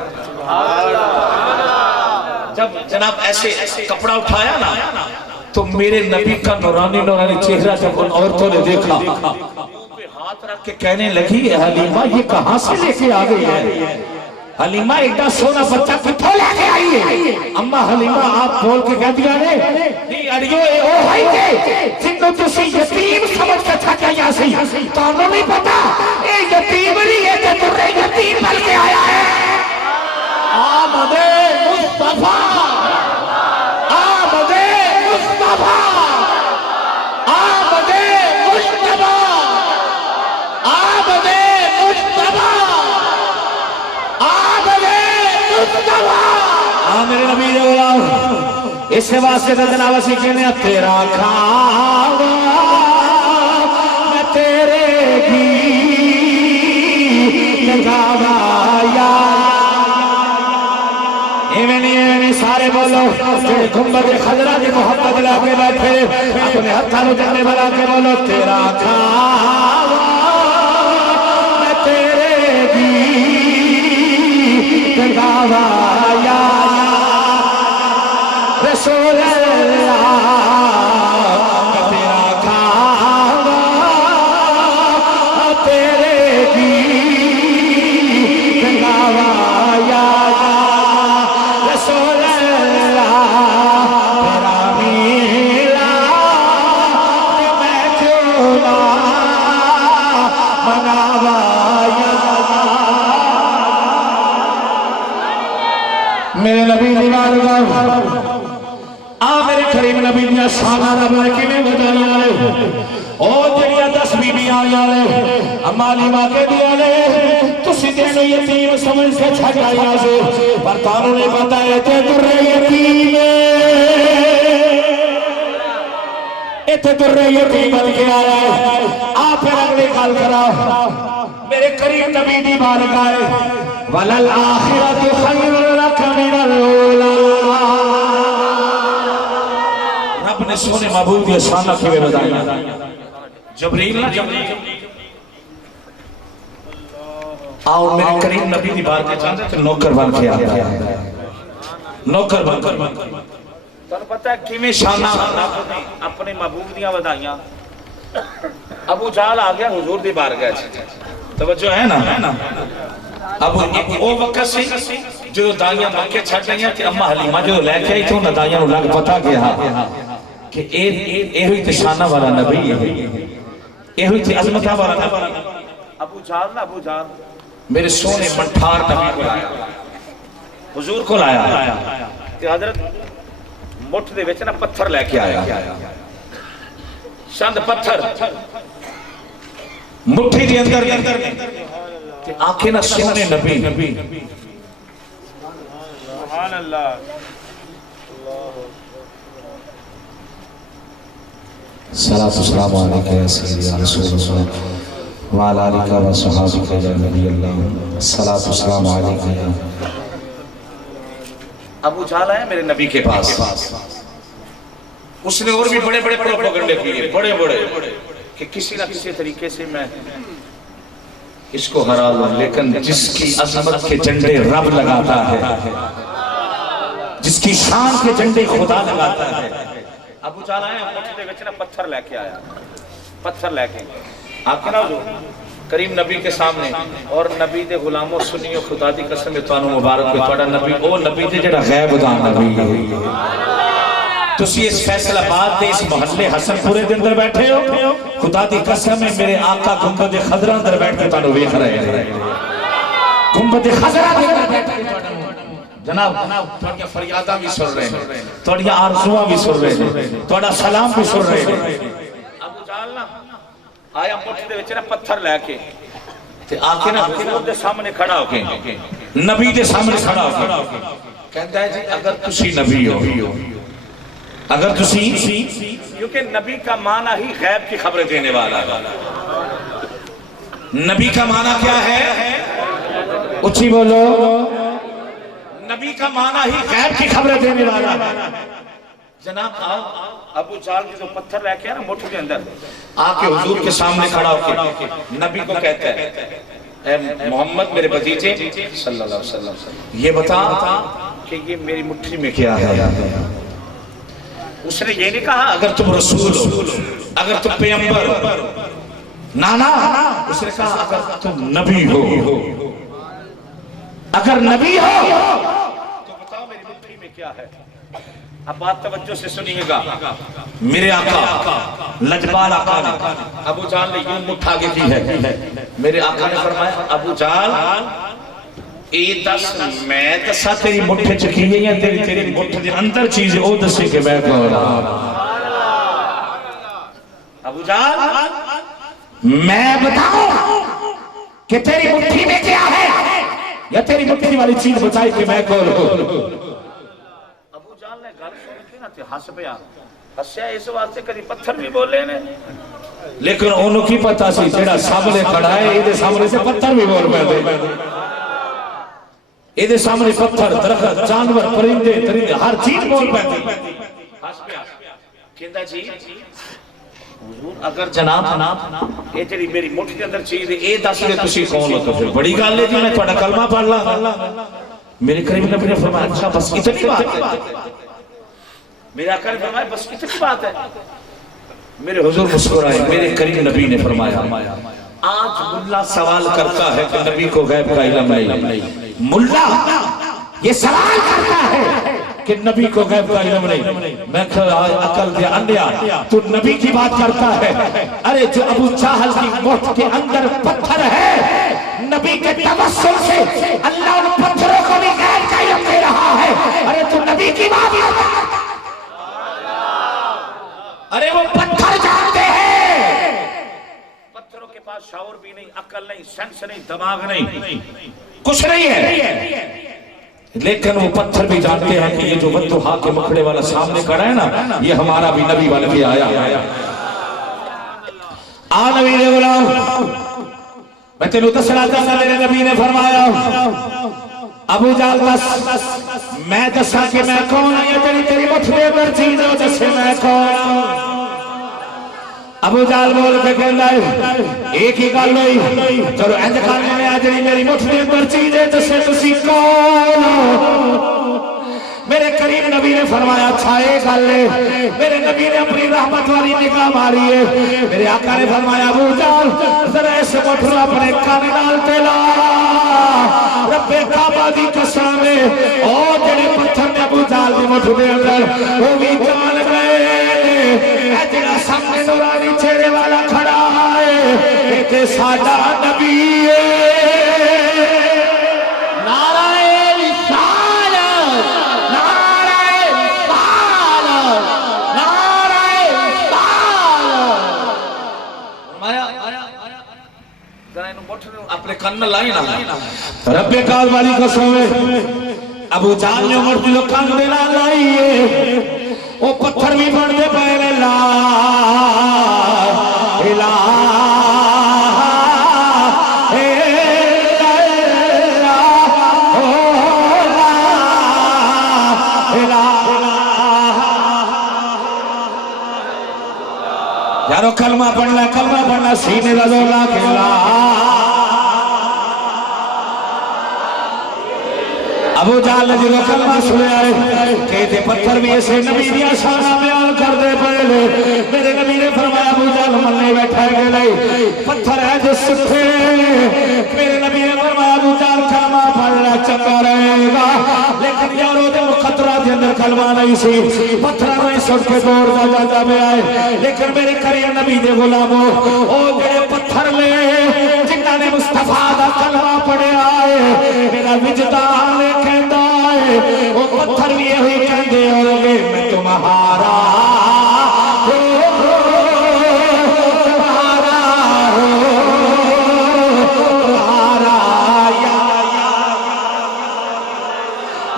جب جناب ایسے کپڑا اٹھایا نا تو میرے نبی کا نورانی نورانی چہرہ جب ان عورتوں نے دیکھا ہاتھ رکھ کے کہنے لگی حلیمہ یہ کہاں سے لے کے آگئی ہے. حلیمہ ایڈا سونا بچہ کتھوں لے کے آئی ہے. اما حلیمہ آپ بول کے کہہ دیا نے نہیں اڑیو اے او بھائی تے جنوں تسی یتیم سمجھ کے چھٹا یا سی تانوں نہیں پتا اے یتیم نہیں ہے تے ترے یتیم بن کے آیا ہے آمد مصطفیٰ آمد مصطفیٰ آمد مصطفیٰ آمد مصطفیٰ آمد مصطفیٰ میرے نبی دے غلام اس واسطے تے جناب اسی کہنے تیرا کھاوا میں تیرے گیت گاوا یا ایویں نہیں سارے بولو جڑے گنبد خضرا دی محبت لا کے بیٹھے اپنے ہتھاں نوں جنے بنا کے بولو تیرا کھاوا میں تیرے گیت گاوا یا رسول اللہ تیرا کھاوا تیرے گیت گاوا یا رسول اللہ تیرا میلا میں کیوں نہ مناوا یا میرے نبی دیوان میرے کریم نبی دیا شانہ رب نے کیویں بدل والے او جڑیاں 10 بیبیاں والے امالی ماں کے دیا لے تسی دینو یتیم سمجھ سے چھٹایا سے پر تانوں نے پتا ہے تے درے یتیم ایتھے درے یتیم بن کے آیا ہے آپ پھر اگلی گل کرا میرے کریم نبی دی بارگاہ ہے وَلَلْآخِرَةُ خَيْرٌ لَكَ مِنَ الْأُولَىٰ رب نے سونے محبوب دیا شانہ کیویں بدایا جبریل نہ جبریل آؤ میرے کریم نبی دی بار کے چاہتے تو نوکر بن کے آتا ہے نوکر بن کے تو پتہ ہے کیویں شانہ اپنے محبوب دیا بدائیاں ابو جہل آ گیا حضور دی بارگاہ وچ توجہ ہے نا ابو او وقت سے جو دائیاں مکے چھٹ گئیاں کہ اما حلیمہ جو لے کے آئی تو نہ دائیاں لگ پتا گیا کہ اے ہوئی تشانہ والا نبی ہے اے ہوئی تی عظمتہ والا نبی ابو جہل نہ ابو جہل میرے سونے منٹھار نبی کو لایا حضور کو لایا کہ حضرت مٹھ دے وچ نا پتھر لے کے آیا چند پتھر مٹھی دے اندر کہ آنکھیں نہ سونے نبی سبحان اللہ صلاة والسلام علیکہ یا سیدی یا رسول اللہ وعلا علیکہ و صحابکہ یا نبی اللہ صلاة والسلام علیکہ یا ابو جہل آیا میرے نبی کے پاس اس نے اور بھی بڑے بڑے پروپیگنڈے کیے بڑے بڑے کہ کسی نہ کسی طریقے سے میں اس کو ہرا لوں لیکن جس کی عظمت کے جھنڈے رب لگاتا ہے جس کی شان کے جھنڈے خدا لگاتا ہے ابو جہل آیا مٹھ دے وچ نا پتھر لے کے آیا پتھر لے کے آپ کے نا جو کریم نبی کے سامنے اور نبی دے غلاموں سنیو خدا دی قسم تانوں مبارک ہو تہاڈا نبی او نبی دے جڑا غیب دا نبی ہے تسی اس فیصلہ باد دے اس محلے حسن پورے دے اندر بیٹھے ہو خدا دی قسم ہے میرے آقا گنبد خضرا اندر بیٹھ کے تانوں ویکھ رہے ہیں گنبد خضرا دے اندر بیٹھ کے جناب تھوڑی فریاداں بھی سن رہے ہیں تھوڑی آرزوواں بھی سن رہے ہیں تھوڑا سلام بھی سن رہے ہیں ابو جہل نا آیا مٹھ دے وچ نا پتھر لے کے تے آ کے نا حضور دے سامنے کھڑا ہو کے نبی دے سامنے کھڑا ہو کے کہتا ہے جی اگر تسی نبی ہو اگر تسی کیونکہ نبی کا معنی ہی غیب کی خبریں دینے والا نبی کا معنی کیا ہے اچھی بولو نبی کا معنی ہی غیب کی خبریں دینے والا جناب ابو جہل کے جو پتھر لے کے نا مٹھ کے اندر آ کے حضور کے سامنے کھڑا ہو کے نبی کو کہتا ہے اے محمد میرے بھتیجے صلی اللہ علیہ وسلم یہ بتا کہ یہ میری مٹھی میں کیا ہے اس نے یہ نہیں کہا اگر تم رسول ہو اگر تم پیغمبر ہو نانا اس نے کہا اگر تم نبی ہو اگر نبی ہو تو بتاؤ میری مٹھی میں کیا ہے اب بات توجہ سے سنیے گا. میرے آقا لجپال آقا نے ابو جہل نے یوں مٹھ آگے کی ہے. میرے آقا نے فرمایا ابو جہل اے دس میں دسا تیری مٹھ چکی ہے یا تیری مٹھ دے اندر چیز او دسے کہ میں کہوں رہا. ابو جہل میں بتاؤں کہ تیری مٹھی میں کیا ہے یا تیری مٹھی والی چیز بتائی کہ میں کہوں. ابو جہل نے گل سن کے نہ تے ہس پیا. ہسیا اس واسطے کدی پتھر بھی بولے نے لیکن انہوں کی پتہ سی جڑا سامنے کھڑا ہے یہ سامنے سے پتھر بھی بول پے. یہ سامنے پتھر درخت جانور پرندے درندے ہر چیز بول پے. کہندا جی اگر جناب یہ جڑی میری مٹھ کے اندر چیز ہے اے دس دے تسی کون ہو تو پھر بڑی گل ہے جی میں تہاڈا کلمہ پڑھ لا. میرے کریم نبی نے فرمایا اچھا بس اتنی بات ہے. میرے آقا نے فرمایا بس اتنی بات ہے. میرے حضور مسکرائے. میرے کریم نبی نے فرمایا آج ملا سوال کرتا ہے کہ نبی کو غیب کا علم نہیں. ملا یہ سوال کرتا ہے کہ نبی کو غیب کا علم نہیں. میں عقل دیا انڈیا تو نبی کی بات کرتا ہے. ارے جو ابو جہل کی مٹھ کے اندر پتھر ہے نبی کے توسل سے اللہ ان پتھروں کو بھی غیب کا علم دے رہا ہے. ارے تو نبی کی بات کرتا ہے. ارے وہ پتھر جانتے ہیں پتھروں کے پاس شعور بھی نہیں عقل نہیں سینس نہیں دماغ نہیں کچھ نہیں ہے لیکن وہ پتھر بھی جانتے ہیں کہ یہ جو ودھوہا کے مکھڑے والا سامنے کھڑا ہے نا یہ ہمارا بھی نبی بن کے آیا. آ نبی نے غلام میں تینوں دسنا چاہتا میرے نبی نے فرمایا ابو جہل بس میں دسا کہ میں کون ہوں یہ تیری مٹھ دے اندر چیز ہے جسے میں کون ہوں. ابو جہل بول کے کہندا ہے ایک ہی گل ہوئی چلو انج کرنے میں جڑی میری مٹھ دے اندر چیز ہے جسے تسی کون ہو. میرے کریم نبی نے فرمایا اچھا ایک گل ہے. میرے نبی نے اپنی رحمت والی نگاہ ماری ہے. میرے آقا نے فرمایا ابو جہل ذرا اس مٹھ کو اپنے کان نال تے لا. رب کعبہ دی قسم ہے او جڑے پتھر نے ابو جہل دی مٹھ دے اندر وہ بھی جان گئے. اے جڑا سامنے نورانی چہرے والا کھڑا ہے اے تے ساڈا نبی ہے. اپنے کن لائی نا رب کعبہ والی قسم ہے ابو جہل نے عمر دی کن دے نال لائی ہے. وہ پتھر بھی بن دے پے لا الہ یارو کلمہ پڑھنا سینے دا زور لا کے لا. ابو جہل نے جو کلمہ سنیا ہے کہتے پتھر بھی ایسے نبی دیا شانہ بیان کر دے پہلے. میرے نبی نے فرمایا ابو جہل مننے بیٹھا ہے کہ نہیں پتھر ہے جو سکھے. میرے نبی نے فرمایا ابو جہل کلمہ پڑھنا چنگا رہے گا لیکن یارو دے مقدرہ دے اندر کلمہ نہیں سی پتھر نہیں سن کے دور جاتا میں آئے. لیکن میرے کریم نبی دے غلاموں او جڑے پتھر لے جنہاں نے مصطفیٰ دا کلمہ پڑھے آئے میرا وجدان کہتا ہے وہ پتھر بھی ہوئی کہندے ہوگے میں تمہارا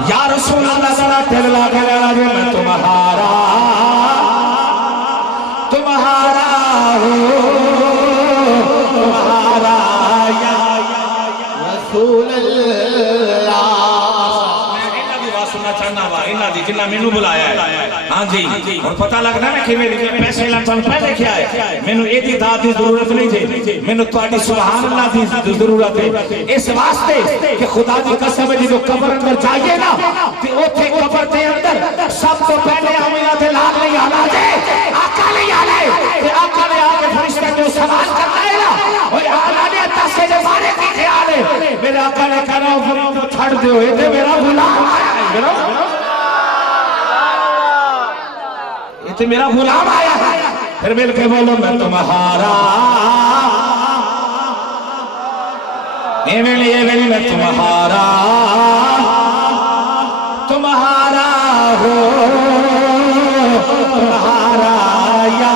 یا رسول اللہ ذرا دل لا کے لینا جی میں تمہارا یا رسول اللہ. جنہ میں نو بلایا ہے ہاں جی اور پتہ لگنا ہے کہ میرے پیسے لانتان پہلے کیا ہے میں نو ایدی داد دی ضرورت نہیں تھی میں نو توڑی سبحان اللہ دی ضرورت ہے اس واسطے کہ خدا دی قسم ہے جو قبر اندر جائیے نا کہ اوتھے قبر دے اندر سب تو پہلے آمینہ دے لاغ نہیں آنا جائے آقا نہیں آنے کہ آقا نے آگے فرشتہ جو سوال کرنا ہے نا وہ آنا نے تاسے جو مارے کی خیال ہے میرے آقا نے کہا فرید چھڑ دے ہوئے تھے میرا غلام آیا ہے تے میرا غلام آیا ہے پھر مل کے بولو میں تمہارا یہ میری میں تمہارا ہو تمہارا یا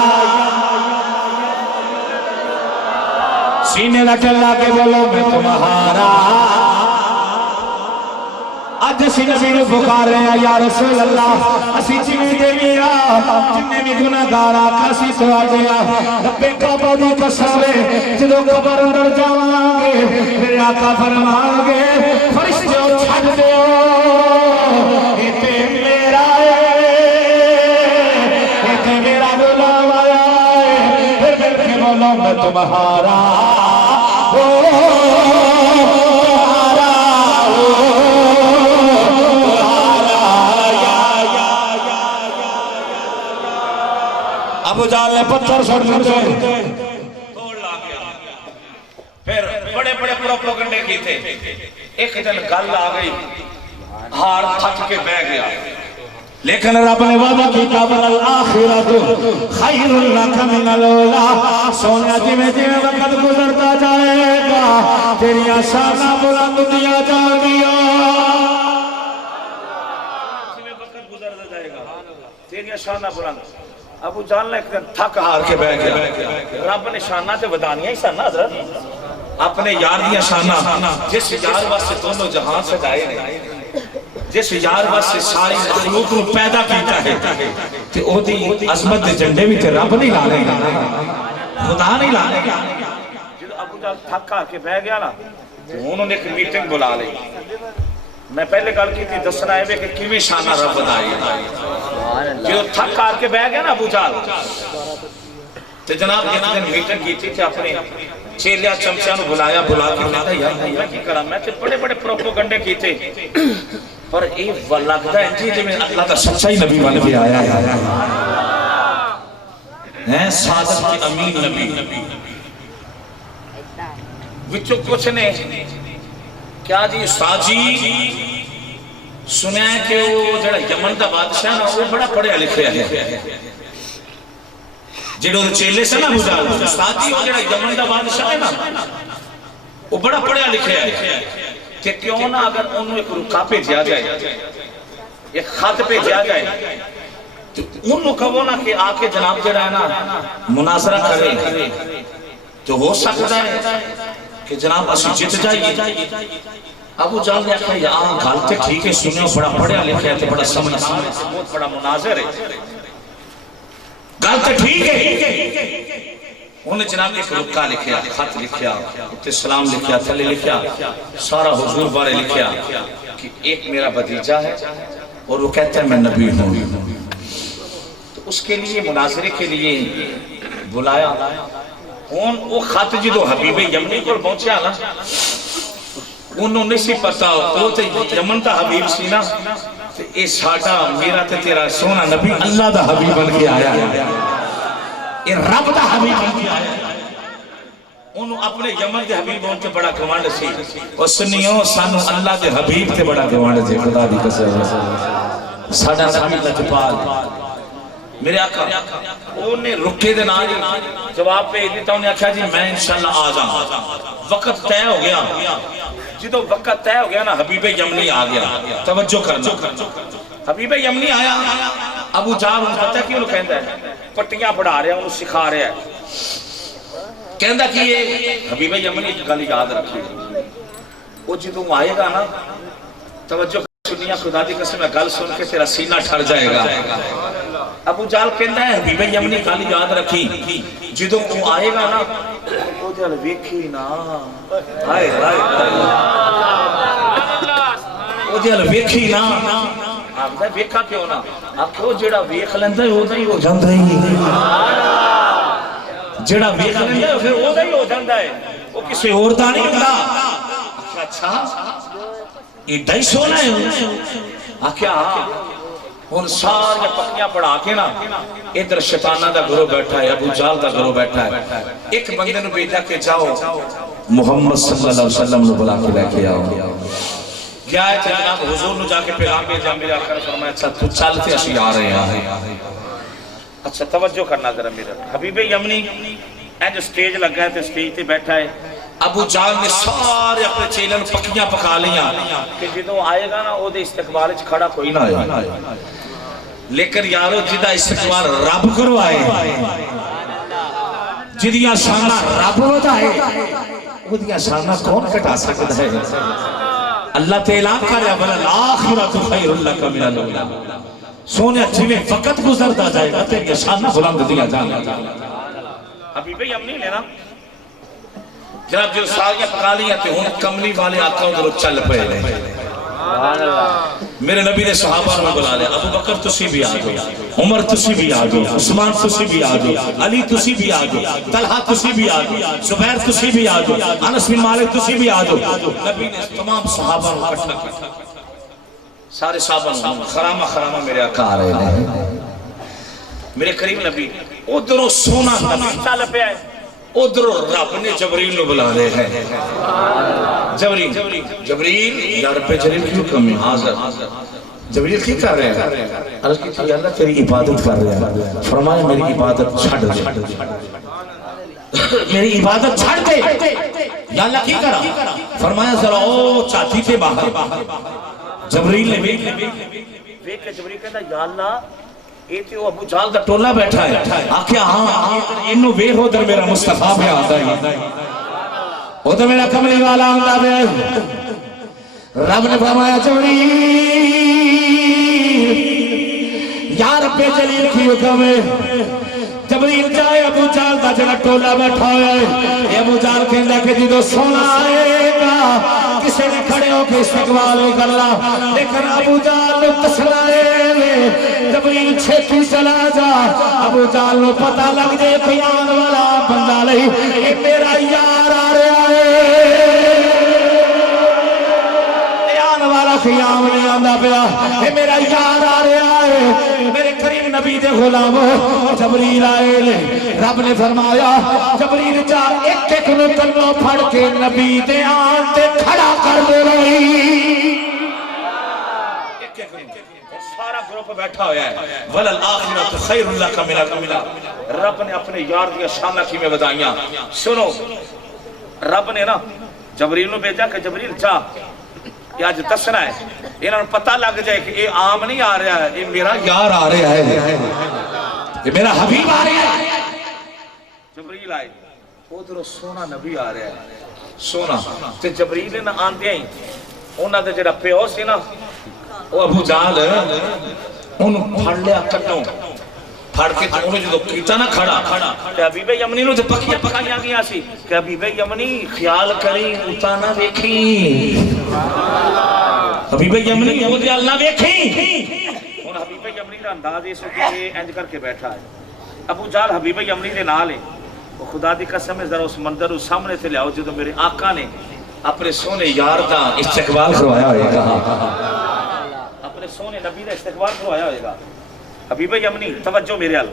سینے لٹل کے بولو میں تمہارا اج سی نبی نو پکار رہے ہیں یا رسول اللہ اسی جنہیں دے میرا جنہیں بھی گناہگار آقا سی سوا دیا رب کعبہ دی قسم ہے جدو قبر اندر جاواں گے میرے آقا فرمائیں گے فرشتوں چھڈ دیو اے تے میرا اے تے میرا غلام آیا ہے پھر مل کے بولو میں تمہارا ابو جہل نے پتھر سڑ دیتے توڑ لا گیا پھر بڑے بڑے پروپیگنڈے کی تھے ایک دن گل آ گئی ہار تھک کے بہ گیا لیکن رب نے وعدہ کیا والآخرۃ خیر لک من الاولی سونا جویں جویں وقت گزرتا جائے گا تیریاں شاناں بلند ہوندیاں جان گیاں جویں وقت گزرتا جائے گا تیریاں شاناں بلند ابو جہل نے ایک دن تھک ہار کے بیٹھ گیا رب نے شاناں تے ودانیاں ہی سن حضرت اپنے یار دیاں شاناں جس یار واسطے دونوں جہان سجائے نے جس یار واسطے ساری مخلوق کو پیدا کیتا ہے تے او دی عظمت دے جھنڈے بھی تے رب نہیں لا رہے خدا نہیں لا رہے جب ابو جہل تھک ہار کے بیٹھ گیا نا انہوں نے ایک میٹنگ بلا لی میں پہلے گل کی تھی دسنا ہے کہ کیویں شاناں رب بنائی جو تھک ہار کے بیٹھ گیا نا ابو جہل تے جناب ایک دن میٹنگ کی تھی اپنے چیلیا چمچیاں نو بلایا بلا کے کہتا یار میں کی کراں میں تے بڑے بڑے پروپیگنڈے کیتے پر اے لگدا ہے جی میں اللہ دا سچا ہی نبی بن کے آیا ہے صادق کی امین نبی وچوں کچھ نے کیا جی استاد جی سنیا ہے کہ وہ جڑا یمن دا بادشاہ نا وہ بڑا پڑھیا لکھیا ہے جڑو چیلے سے نا ابو استاد جی وہ جڑا یمن دا بادشاہ ہے نا وہ بڑا پڑھیا لکھیا ہے کہ کیوں نہ اگر انہوں ایک رکا پہ جا جائے ایک خط پہ جا جائے تو انہوں کہو نا کہ آکے جناب جڑا ہے نا مناظرہ کرے تو ہو سکتا ہے کہ جناب اسی جت جائیے ابو جہل نے کہا یہاں گھالتے ٹھیک ہے سنیو بڑا پڑھیا لکھا ہے تو بڑا سمجھ بہت بڑا مناظر ہے گھالتے ٹھیک ہے انہیں جناب ایک رکا لکھیا خط لکھیا سلام لکھیا تھلے لکھیا سارا حضور بارے لکھیا کہ ایک میرا بھتیجا ہے اور وہ کہتا ہے میں نبی ہوں تو اس کے لیے مناظرے کے لیے بلایا وہ خط جدو حبیب یمنی کو پہنچیا نا انہوں نے سی پتا وہ تے یمن دا حبیب سی نا اے ساڈا میرا تے تیرا سونا نبی اللہ دا حبیب بن کے آیا ہے اے رب دا حبیب بن کے آیا ہے انہوں اپنے یمن دے حبیب ہون تے بڑا گوانڈ سی اور سنیو سانو اللہ دے حبیب تے بڑا گوانڈ سی خدا دی قسم ساڈا نبی لجپال میرے آقا انہیں رکے دے نال جواب پہ دیتا انہیں آکھا جی میں انشاءاللہ آ جاؤں وقت طے ہو گیا جدو وقت طے ہو گیا نا حبیب یمنی آ گیا توجہ کرنا حبیب یمنی آیا ابو جہل انہیں پتہ کیوں کہندا ہے پٹیاں پڑھا رہے ہیں انہوں سکھا رہے ہیں کہندا کہ یہ حبیب یمنی ایک گل یاد رکھی وہ جدو آئے گا نا توجہ سنیا خدا دی قسم ہے گل سن کے تیرا سینہ ٹھر جائے گا ابو جہل کہندا ہے حبیب یمنی گل یاد رکھی جدوں وہ آئے گا نا او جل ویکھی نا ہائے ہائے او جل ویکھی نا آپدا ویکھا کیوں نا آکھو جڑا ویکھ لیندا ہے اودا ہی ہو جاندا ہے جڑا ویکھ لیندا ہے پھر اودا ہی ہو جاندا ہے وہ کسی اور دا نہیں ہوندا اچھا ایڈا ہی سونا ہے آکھیا ان سارے پکیاں پڑھا کے نا ادھر شیطانہ دا گروہ بیٹھا ہے ابو جہل دا گروہ بیٹھا ہے ایک بندے نو بیٹھا کہ جاؤ محمد صلی اللہ علیہ وسلم نو بلا کے لے کے آؤ کیا ہے جناب حضور نو جا کے پیغام بھیجا میرے آقا نے فرمایا اچھا تو چل تے اسی آ رہے ہیں اچھا توجہ کرنا ذرا میرا حبیب یمنی جو سٹیج لگا ہے تے سٹیج تے بیٹھا ہے ابو جہل نے سارے اپنے چیلے نوں پکیاں پکا لیاں کہ جدوں آئے گا نا او دے استقبال وچ کھڑا کوئی نہ ہوئے لیکن یارو جدا استقبال رب کروائے جدیاں شاناں رب ودائے او دیاں شاناں کون کٹا سکتا ہے اللہ تے اعلان کر رہا بل الاخرۃ خیر لک من الاولیٰ سونے جویں وقت گزرتا جائے گا تیری شاناں بلند دیا جانا حبیب یمنی لینا جناب جو سالیاں پکا لیاں تے ہن کملی والے آقا ادھر چل پے میرے نبی نے صحابہ نے بلا لیا ابو بکر تسی بھی آ جاؤ عمر تسی بھی آ جاؤ عثمان تسی بھی آ جاؤ علی تسی بھی آ جاؤ طلحہ تسی بھی آ جاؤ زبیر تسی بھی آ جاؤ انس بن مالک تسی بھی آ جاؤ نبی نے تمام صحابہ کو اکٹھا کیا سارے صحابہ خرامہ خرامہ میرے آقا آ رہے ہیں میرے کریم نبی ادھروں سونا نبی چل پیا ہے ادھروں رب نے جبریل نو بلا لے ہیں جبریل یا رب جلیل کیوں کمی حاضر جبریل کی کر رہے ہیں عرض کی تھی اللہ تیری عبادت کر رہے ہیں فرمایا میری عبادت چھڑ دے میری عبادت چھڑ دے یا اللہ کی کرا فرمایا ذرا او چاہتی تھے باہر جبریل نے ویک جبریل کہتا یا اللہ یہ تو ابو جہل دا ٹولا بیٹھا ہے آکھیا ہاں انہوں ویہ ہو در میرا مصطفیٰ پہ آتا ہے وہ تو میرا کملی والا آندا ہے رب نے فرمایا جبریل یا رب جلیل کی حکم ہے جبریل جائے ابو جہل دا جڑا ٹولا بیٹھا ہوا ہے یہ ابو جہل کہندا کہ جدوں سونا آئے گا کسی نے کھڑے ہو کے استقبال کرلا لیکن ابو جہل تسلائے جبریل چھتی چلا جا ابو جہل نو پتہ لگ جائے قیام والا بندہ نہیں اے میرا یار آ رہا ہے والا خیام نہیں آندا پیا اے میرا یار آ رہا ہے میرے کریم نبی دے غلام جبریل آئے لے رب نے فرمایا جبریل جا ایک ایک نو کنوں پھڑ کے نبی دے آن تے کھڑا کر دے رہی سارا گروپ بیٹھا ہویا ہے وَلَلْآخِرَةُ خَيْرٌ لَكَ مِنَ الْأُولَىٰ رب نے اپنے یار دیا شانہ کی میں بدائیاں سنو رب نے نا جبریل نو بھیجا کہ جبریل جا یہ آج دسنا ہے انہوں نے پتہ لگ جائے کہ یہ عام نہیں آ رہا ہے یہ میرا یار آ رہا ہے یہ میرا حبیب آ رہا ہے جبریل آئے ادھر سونا نبی آ رہا ہے سونا تے جبریل نے آندے ہیں انہاں دے جڑا پیو سی نا وہ ابو جہل انہوں پھڑ لیا کٹوں پھڑ کے تو انہوں جو کیتا نہ کھڑا کہ حبیب یمنی نو جو پکیاں پکائیاں گیا سی کہ حبیب یمنی خیال کری اتا نہ دیکھی حبیب یمنی وہ دیال نہ دیکھی انہوں حبیب یمنی کا انداز اس وقت انج کر کے بیٹھا ہے ابو جہل حبیب یمنی دے نال ہے وہ خدا دی قسم ہے ذرا اس منظر اس سامنے سے لے آؤ جو میرے آقا نے اپنے سونے یار دا استقبال کروایا ہوئے گا اپنے سونے نبی دا استقبال کروایا ہوئے گا حبیب یمنی توجہ میرے حال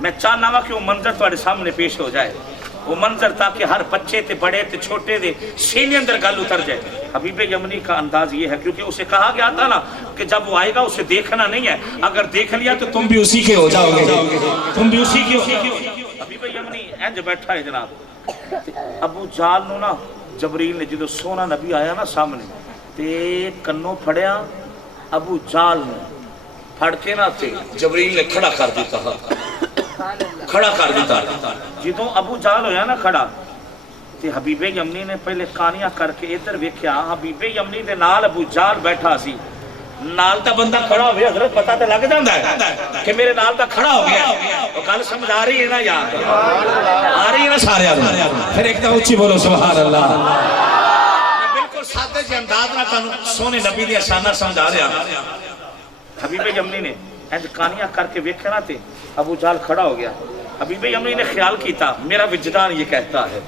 میں چاہنا ہوا کہ وہ منظر تواڈے سامنے پیش ہو جائے وہ منظر تاکہ ہر بچے تے بڑے تے چھوٹے دے سینے اندر گل اتر جائے حبیب یمنی کا انداز یہ ہے کیونکہ اسے کہا گیا تھا نا کہ جب وہ آئے گا اسے دیکھنا نہیں ہے اگر دیکھ لیا تو تم بھی اسی کے ہو جاؤ گے تم بھی اسی کے ہو جاؤ گے حبیب یمنی انج بیٹھا ہے جناب ابو جہل نو نا جبریل نے جدو سونا نبی آیا نا سامنے تے کنوں پھڑیا ابو جہل نے پھڑ کے نہ تھے جبریل نے کھڑا کر دیتا کھڑا کر دیتا جدوں ابو جہل ہویا نا کھڑا تے حبیب یمنی نے پہلے کانیاں کر کے ادھر ویکھیا حبیب یمنی دے نال ابو جہل بیٹھا سی نال تا بندہ کھڑا ہو گیا حضرت پتہ تے لگ جاندا ہے کہ میرے نال تا کھڑا ہو گیا وہ گل سمجھ آ رہی ہے نا یار آ رہی ہے نا سارے پھر ایک دم اونچی بولو سبحان اللہ بالکل سادے جے انداز نال تانوں سونے نبی دی شان سمجھ آ رہا حبیب یمنی نے انج کانیاں کر کے ویکھے نا تے ابو جہل کھڑا ہو گیا حبیب یمنی نے خیال کیتا میرا وجدان یہ کہتا ہے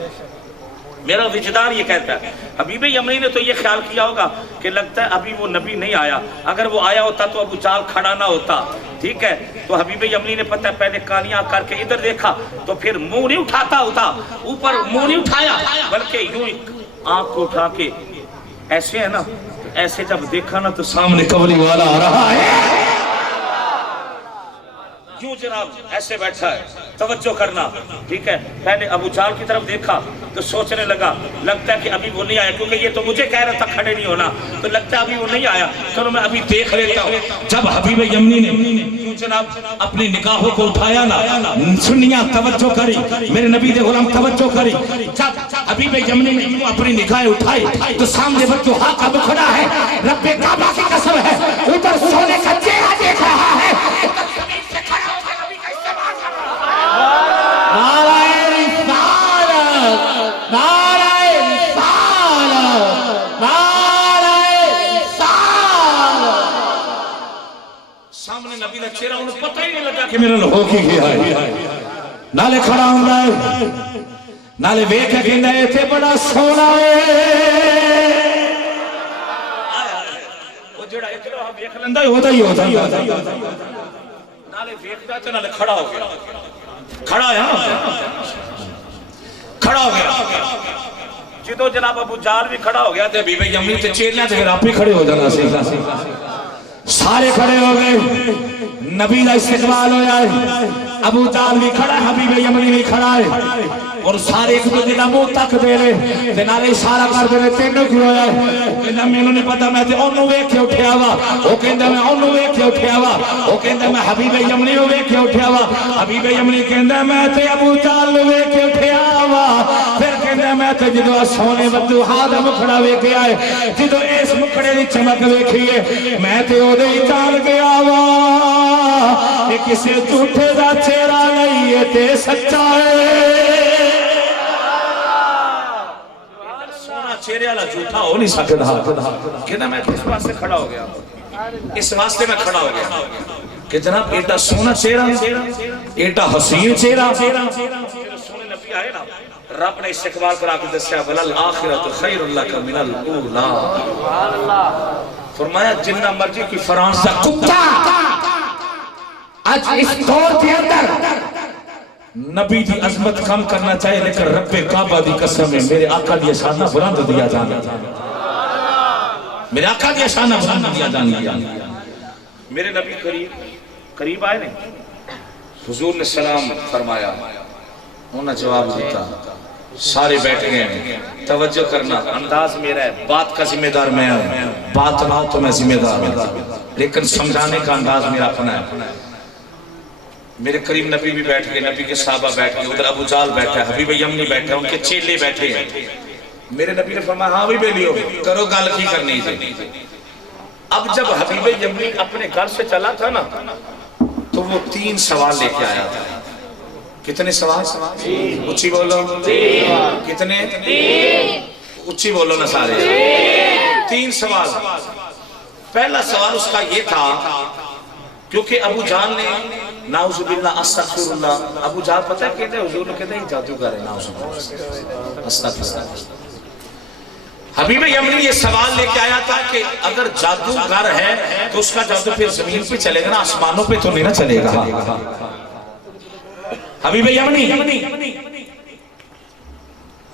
میرا وجدان یہ کہتا ہے حبیب یمنی نے تو یہ خیال کیا ہوگا کہ لگتا ہے ابھی وہ نبی نہیں آیا اگر وہ آیا ہوتا تو ابو جہل کھڑا نہ ہوتا ٹھیک ہے تو حبیب یمنی نے پتہ پہلے کانیاں کر کے ادھر دیکھا تو پھر منہ نہیں اٹھاتا ہوتا اوپر منہ نہیں اٹھایا بلکہ یوں آنکھ کو اٹھا کے ایسے ہے نا ایسے جب دیکھا نا تو سامنے قبری والا آ رہا ہے یوں جناب ایسے بیٹھا ہے, توجہ کرنا, ٹھیک ہے. پہلے ابو جہل کی طرف دیکھا تو سوچنے لگا, لگتا ہے کہ ابھی وہ نہیں آیا, کیونکہ یہ تو مجھے کہہ رہا تھا کھڑے نہیں ہونا, تو لگتا ہے ابھی وہ نہیں آیا, چلو میں ابھی دیکھ لیتا ہوں. جب حبیب یمنی نے جناب اپنی نگاہوں کو اٹھایا نا, سنیا توجہ کری, میرے نبی دے غلام توجہ کری, جب حبیب یمنی نے اپنی نگاہیں اٹھائی تو سامنے وقت حق اب کھڑا ہے, رب کعبہ کی قسم ہے, ادھر سونے کا چہرہ دیکھ رہا ہے. نعرہ رسالت, نعرہ رسالت, نعرہ رسالت. سامنے نبی کا چہرہ انہیں پتہ ہی نہیں لگا کہ میرا ہو کی گیا ہے. نالے کھڑا ہوں گا, نالے ویکھ کے نئے تھے بڑا سونا ہے. وہ جڑا ادھر ہم ویکھ لندا ہوتا ہی ہوتا ہی نالے ویکھدا تے نالے کھڑا ہو گیا, کھڑا ہے کھڑا ہو گیا. جدو جناب ابو جہل بھی کھڑا ہو گیا تے بی بی یمنی تے چیلیاں تے پھر آپ ہی کھڑے ہو جانا سی. سارے کھڑے ہو گئے, نبی کا استقبال ہو جائے. ابو جہل بھی کھڑا ہے, حبیب یمنی بھی کھڑا ہے, اور سارے ایک دوسرے کا منہ تک دے رہے تے نالے اشارہ کر دے رہے, تینوں کیوں ہویا ہے؟ کہندا مینوں نہیں پتہ, میں تے اونوں ویکھ کے اٹھیا وا. او کہندا میں اونوں ویکھ کے اٹھیا وا. او کہندا میں حبیب یمنی نوں ویکھ کے اٹھیا وا. حبیب یمنی کہندا میں تے ابو جہل نوں ویکھ کے اٹھیا وا. پھر کہندا میں تے جدوں سونے ودوحا دا مکھڑا ویکھیا ہے, جدوں اس مکھڑے دی چمک ویکھی ہے, میں تے اودے ہی جان گیا وا کہ کسے جھوٹے دا چہرہ نہیں ہے تے سچا ہے. چہرے والا جھوٹا ہو نہیں سکتا. کہنا میں اس واسطے کھڑا ہو گیا, اس واسطے میں کھڑا ہو گیا کہ جناب ایڈا سونا چہرہ, ایڈا حسین چہرہ. سونے نبی آئے نا, رب نے استقبال کرا کے دسیا وَلَلْآخِرَةُ خَيْرٌ لَكَ مِنَ الْأُولَىٰ. فرمایا جنہ مرضی کی فرانس دا کتا آج اس دور کے اندر نبی دی عظمت کم کرنا چاہے, لیکن رب کعبہ دی قسم ہے میرے آقا دی شانہ بلند دیا جانا, میرے آقا دی شانہ بلند دیا جانا. میرے نبی قریب آئے نہیں, حضور نے سلام فرمایا, انہوں نے جواب دیتا, سارے بیٹھ گئے. توجہ کرنا, انداز میرا ہے, بات کا ذمہ دار میں ہوں, بات نہ ہو تو میں ذمہ دار ہوں, لیکن سمجھانے کا انداز میرا اپنا ہے. میرے قریب نبی بھی بیٹھ گئے, نبی کے صحابہ بیٹھ گئے, ادھر ابو جہل بیٹھا ہے, حبیب یمنی بیٹھا ہے, ان کے چیلے بیٹھے ہیں. میرے نبی نے فرمایا ہاں بھی بیلیو کرو, گل کی کرنی تھی. اب جب حبیب یمنی اپنے گھر سے چلا تھا نا, تو وہ 3 سوال لے کے آیا تھا. کتنے سوال؟ اچھی بولو. کتنے؟ اچھی بولو نا سارے. 3 سوال. پہلا سوال اس کا یہ تھا, کیونکہ ابو جہل نے نعوذ باللہ استغفر اللہ, ابو جہل پتہ ہے کہتے ہیں حضور نے کہتے ہیں جادوگر ہے, نعوذ باللہ استغفر اللہ. حبیب یمنی یہ سوال لے کے آیا تھا کہ اگر جادوگر ہے تو اس کا جادو پھر زمین پہ چلے گا نا, آسمانوں پہ تو نہیں نہ چلے گا. حبیب یمنی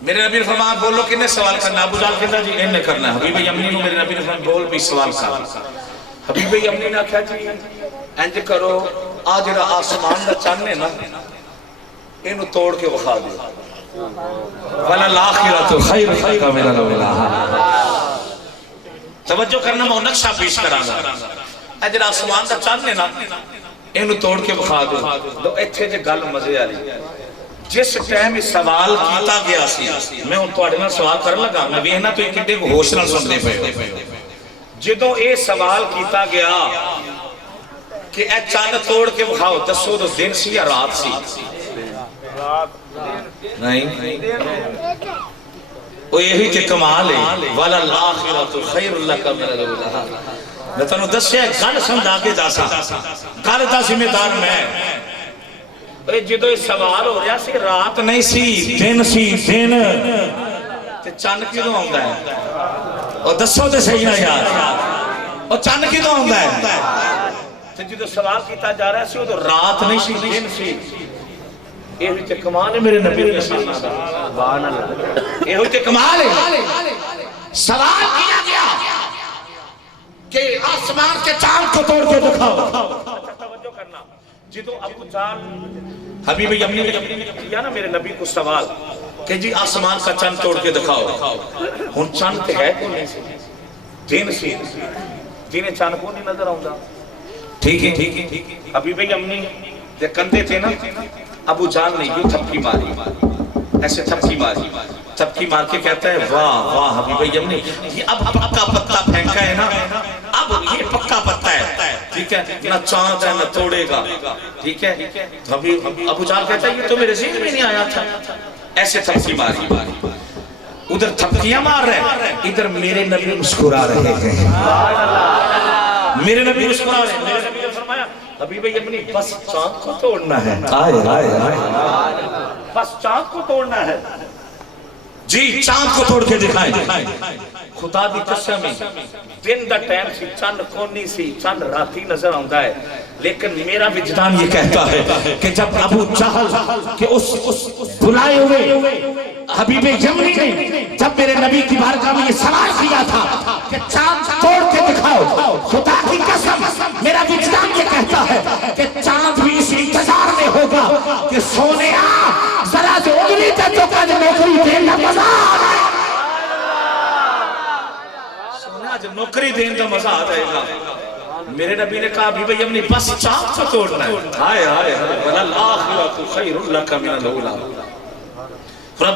میرے نبی نے فرمایا بولو کنے سوال کرنا. ابو جہل کہتا جی انہیں کرنا ہے. حبیب یمنی کو میرے نبی نے فرمایا بول بھی سوال کر. حبیب یمنی نے کہا جی انج کرو, آ جڑا آسمان دا چاند ہے نا, اینو توڑ کے وکھا دیو. وَلَلْآخِرَةُ خَيْرٌ لَكَ مِنَ الْأُولَىٰ. توجہ کرنا, میں نقشہ پیش کراں گا. اے جڑا آسمان دا چاند ہے نا, اینو توڑ کے وکھا دیو. لو ایتھے جے گل مزے والی, جس ٹائم سوال کیتا گیا سی, میں ہن تواڈے نال سوال کرن لگا, میں ویکھنا تو کڈے ہوش نال سنتے پئے. جدوں اے سوال کیتا گیا کہ اے چاند توڑ کے بکھاؤ, دسو تو دن سی یا رات سی؟ نہیں, وہ یہی کہ کمال ہے. وَلَلْآخِرَةُ خَيْرٌ لَكَ مِنَ الْأُولَىٰ. میں تنہوں دسیا گل سمجھا کے جا سا, گل دا ذمہ دار میں. جدو سوال ہو رہا سی, رات نہیں سی دن سی. دن تے چاند کیوں آندا ہے؟ اور دسو تے صحیح نہ یار, اور چاند کیوں آندا ہے؟ تے جدو سوال کیتا جا رہا سی, وہ تو رات نہیں سی دن سی. یہ ہوئی تے کمال ہے میرے نبی نے سبحان اللہ. یہ ہوئی تے کمال ہے. سوال کیا گیا کہ آسمان کے چاند کو توڑ کے دکھاؤ. توجہ کرنا, جدو ابو جال حبیب یمنی نے کیا نا میرے نبی کو سوال کہ جی آسمان کا چند توڑ کے دکھاؤ. ہن چند تے ہے کو نہیں سی جن سی جنہیں چند کو نہیں نظر آؤں گا. ٹھیک ہے حبیب یمنی دے کندھے تھے نا ابو جال نے یوں تھپکی ماری ایسے تھپکی مار کے کہتا ہے واہ واہ حبیب یمنی یہ اب پکا پتا پھینکا ہے نا اب یہ پکا پتا ہے ٹھیک ہے نہ چاند ہے نہ توڑے گا. ٹھیک ہے ابو جال کہتا ہے یہ تو میرے ذہن میں نہیں آیا تھا. ایسے تھپکی ماری ادھر تھپکیاں مار رہے ادھر میرے نبی مسکرا رہے ہیں. میرے نبی مسکرا رہے ہیں. میرے نبی نے فرمایا حبیب یمنی بس چاند کو توڑنا ہے. بس چاند کو توڑنا ہے. جی چاند کو توڑ کے دکھائے. خدا دی قسم دن دا ٹائم سی چند کونی سی چند راتی نظر آندا ہے لیکن میرا وجدان یہ کہتا ہے کہ جب ابو جہل کہ اس بلائے ہوئے حبیب یمنی نے جب میرے نبی کی بارگاہ میں یہ سوال کیا تھا کہ چاند توڑ کے دکھاؤ خدا کی قسم میرا وجدان یہ کہتا ہے کہ چاند بھی اس انتظار میں ہوگا کہ سونے ذرا جو اگلی تے تو کج نوکری دینا مزہ آ رہا ہے. جب نوکری دین کا مزہ آ جائے گا. میرے نبی نے کہا حبیب یمنی بس چاند کو توڑنا ہے. ہائے ہائے وَلَلْآخِرَةُ خَيْرٌ لَكَ مِنَ الْأُولَىٰ.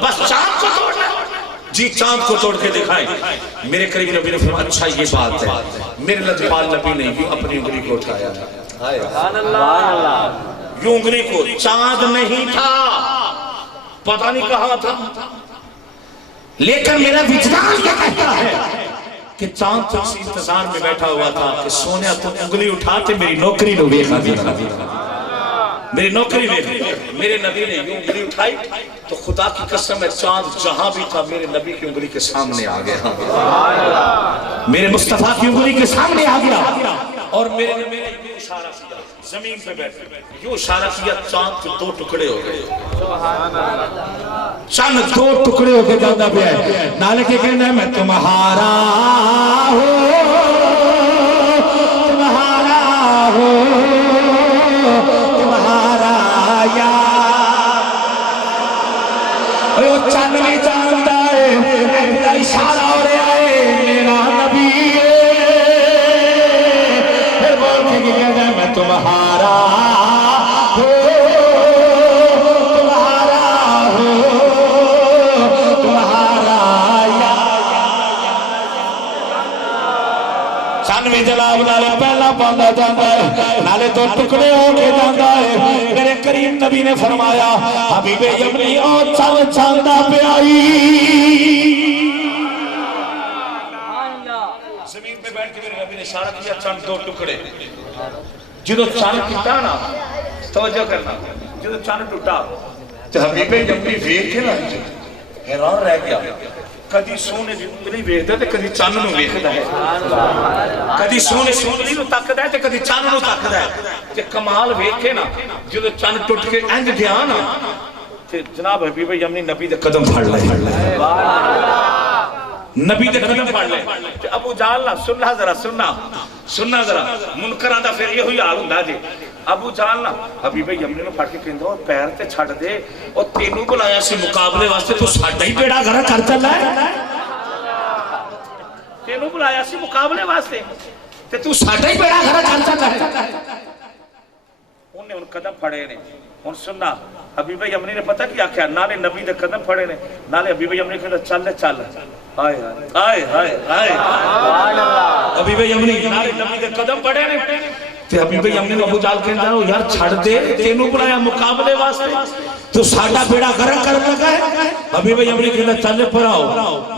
بس چاند کو توڑنا ہے. جی چاند کو توڑ کے دکھائیں. میرے قریب نبی نے فرمایا اچھا یہ بات ہے. میرے لجپال نبی نے یوں اپنی انگلی کو اٹھایا یوں انگلی کو. چاند نہیں تھا پتہ نہیں کہاں تھا لیکن میرا وجدان کیا کہتا ہے کہ چاند تو اسی انتظار میں بیٹھا ہوا تھا کہ سونیا تو انگلی اٹھاتے میری نوکری نو ویکھا میری نوکری ویکھ. میرے نبی نے یوں انگلی اٹھائی تو خدا کی قسم ہے چاند جہاں بھی تھا میرے نبی کی انگلی کے سامنے آ گیا. میرے مصطفیٰ کی انگلی کے سامنے آ گیا اور میرے نبی نے یوں اشارہ کیا زمین پہ بیٹھ یوں اشارہ کیا چاند کے دو ٹکڑے ہو گئے. چاند دو ٹکڑے ہو کے جاتا پہ ہے. نالے کے کہنا ہے میں تمہارا ہوں تمہارا یار چند بھی جانتا ہے میرا اشارہ ہو رہا ہے میرا نبی پھر بول کے کہنا ہے میں تمہارا جلاب نالے پہلا پاندہ جاندہ ہے نالے تو ٹکڑے ہو کے جاندہ ہے. میرے کریم نبی نے فرمایا حبیب یمنی اور چاند چاندہ پہ آئی. زمین پہ بیٹھ کے میرے نبی نے اشارہ کیا چاند دو ٹکڑے. جدو چاند ٹوٹا نا توجہ کرنا جدو چاند ٹوٹا تو حبیب یمنی ویکھ کے نا حیران رہ گیا. کدی سونے دی انگلی ویکھدا تے کدی چاند نو ویکھدا ہے. کدی سونے دی انگلی نو تکدا ہے تے کدی چاند نو تکدا ہے. تے کمال ویکھے نا جدو چاند ٹوٹ کے انج گیا نا تے جناب حبیب یمنی نبی دے قدم پھڑ لے. نبی دے قدم پھڑ لے. تے ابو جہل نہ سننا ذرا منکراں دا پھر یہ ہوئی حال ہوندا جی. ابو جہل نہ حبیب یمنی نو پھڑ کے کہندا پیر تے چھڈ دے او تینوں بلایا سی مقابلے واسطے تو ساڈا ہی بیڑا گھر کر چلا ہے. تینوں بلایا سی مقابلے واسطے تے تو ساڈا ہی بیڑا گھر کر چلا ہے. انہیں ان قدم پھڑے نے. ہن سننا حبیب یمنی نے پتہ کیا کیا نالے نبی دے قدم پھڑے نے نالے حبیب یمنی کہندا چل ہائے ہائے ہائے ہائے حبیب یمنی نالے نبی دے قدم پھڑے نے تے حبیب یمنی نو ابو جہل کہندا یار چھڑ دے تینوں بلایا مقابلے واسطے تو ساڈا بیڑا گھر کر لگا ہے. حبیب یمنی کہندا چل پر آؤ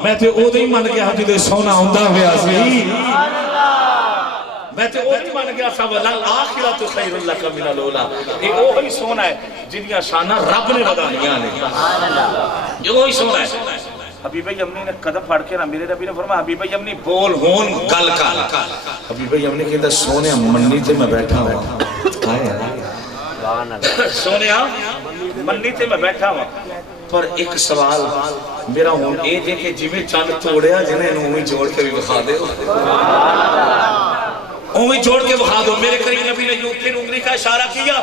میں تے او دی من گیا جدے سونا ہوندا ہویا سی. میں تے او دی من گیا سا وَلَلْآخِرَةُ خَيْرٌ لَكَ مِنَ الْأُولَىٰ. یہ وہی سونا ہے جنیاں شاناں رب نے ودائیاں نے. یہ وہی سونا ہے. حبیب یمنی نے قدم پھڑ کے نا میرے نبی نے فرمایا حبیب یمنی بول ہون گل کر. حبیب یمنی کہتا سونیا منی تے میں بیٹھا ہوں. سونیا منی تے میں بیٹھا ہوں پر ایک سوال میرا ہون اے جے کہ جی میں چند توڑیا جنہیں نومی جوڑ کے بھی بخا دے اوہی جوڑ کے بخا دو. میرے کریم نبی نے یوں پھر انگلی کا اشارہ کیا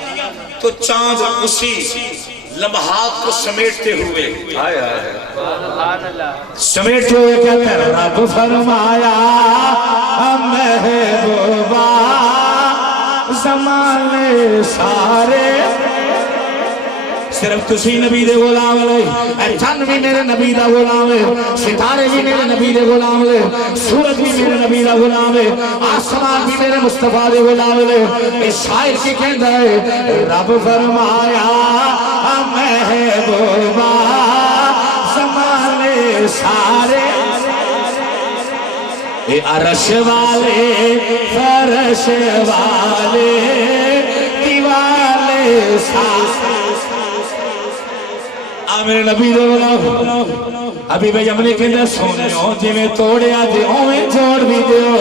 تو چاند اسی لمحات کو سمیٹتے ہوئے سمیٹتے ہوئے کہتے ہیں رب فرمایا محبوبہ زمانے سارے صرف تسی نبی دے غلام لے, اے چند بھی میرے نبی دا غلام لے, ستارے بھی میرے نبی دے غلام لے, سورج بھی میرے نبی دا غلام لے, آسمان بھی میرے مصطفیٰ دے غلام لے. اس شاعر کی کہندہ ہے رب فرمایا محبوبہ زمانے سارے اے عرش والے فرش والے دیوالے سارے. میرے نبی دے غلام حبیب یمنی کہندے سونیو جی میں توڑیا جی اویں جوڑ بھی دیو.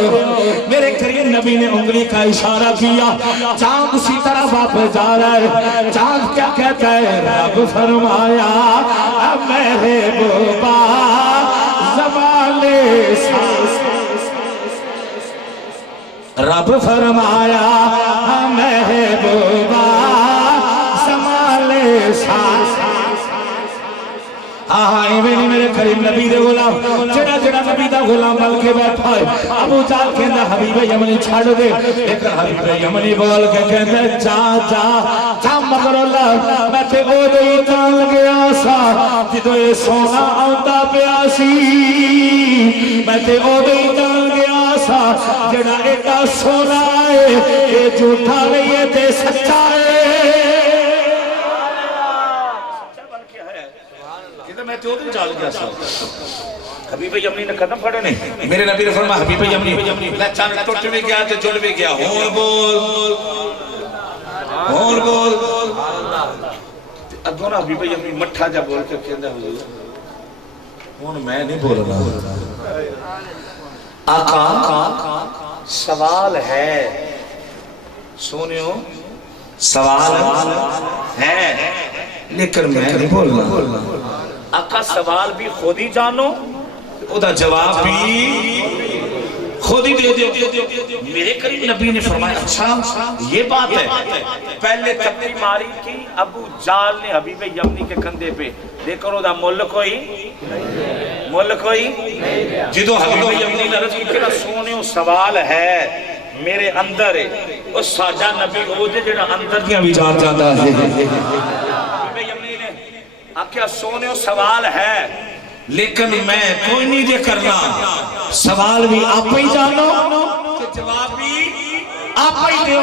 میرے کریم نبی نے انگلی کا اشارہ کیا, چاند اسی طرح واپس جا رہا ہے. چاند کیا کہتا ہے رب فرمایا محبوبہ زمانے سارے, رب فرمایا محبوبہ زمانے سارے. میرے کریم نبی دے غلام جڑا جڑا نبی دا غلام بن کے بیٹھا ہے. ابو جہل کہندا حبیب یمنی چھڑ دے, لیکن حبیب یمنی بول کے کہندا جا جا جا مگر اللہ میں تے او دے جان گیا سا جدوں اے سونا آندا پیا سی, میں تے او دے جان گیا سا جڑا ایڈا سونا ہے اے جھوٹا نہیں ہے تے سچا ہے. میں تو دن جال گیا سا. حبیب یمنی نے قدم پڑے نہیں. میرے نبی نے فرمایا حبیب یمنی میں چاند ٹوٹ بھی گیا تو جڑ بھی گیا. ہون بول ہون بول. اگوں نا حبیب یمنی مٹھا جا بول کے کہندا حضور ہن میں نہیں بولنا. آقا سوال ہے, سونیو سوال ہے لیکن میں نہیں بولنا. آقا سوال بھی خود ہی جانو, او دا جواب بھی خود ہی دے دو. میرے کریم نبی نے فرمایا اچھا یہ بات ہے. پہلے چپٹی ماری کی ابو جال نے حبیب یمنی کے کندھے پہ, دیکھو او دا ملک ہوئی جدو حبیب یمنی نے عرض کی کہ سونیو سوال ہے میرے اندر ہے, او ساجا نبی او جڑا اندر دیاں وچار جاندا ہے. آکھیا سونیو سوال ہے لیکن میں کوئی نہیں دے کرنا. سوال بھی آپ ہی جانو جواب بھی آپ ہی دیو.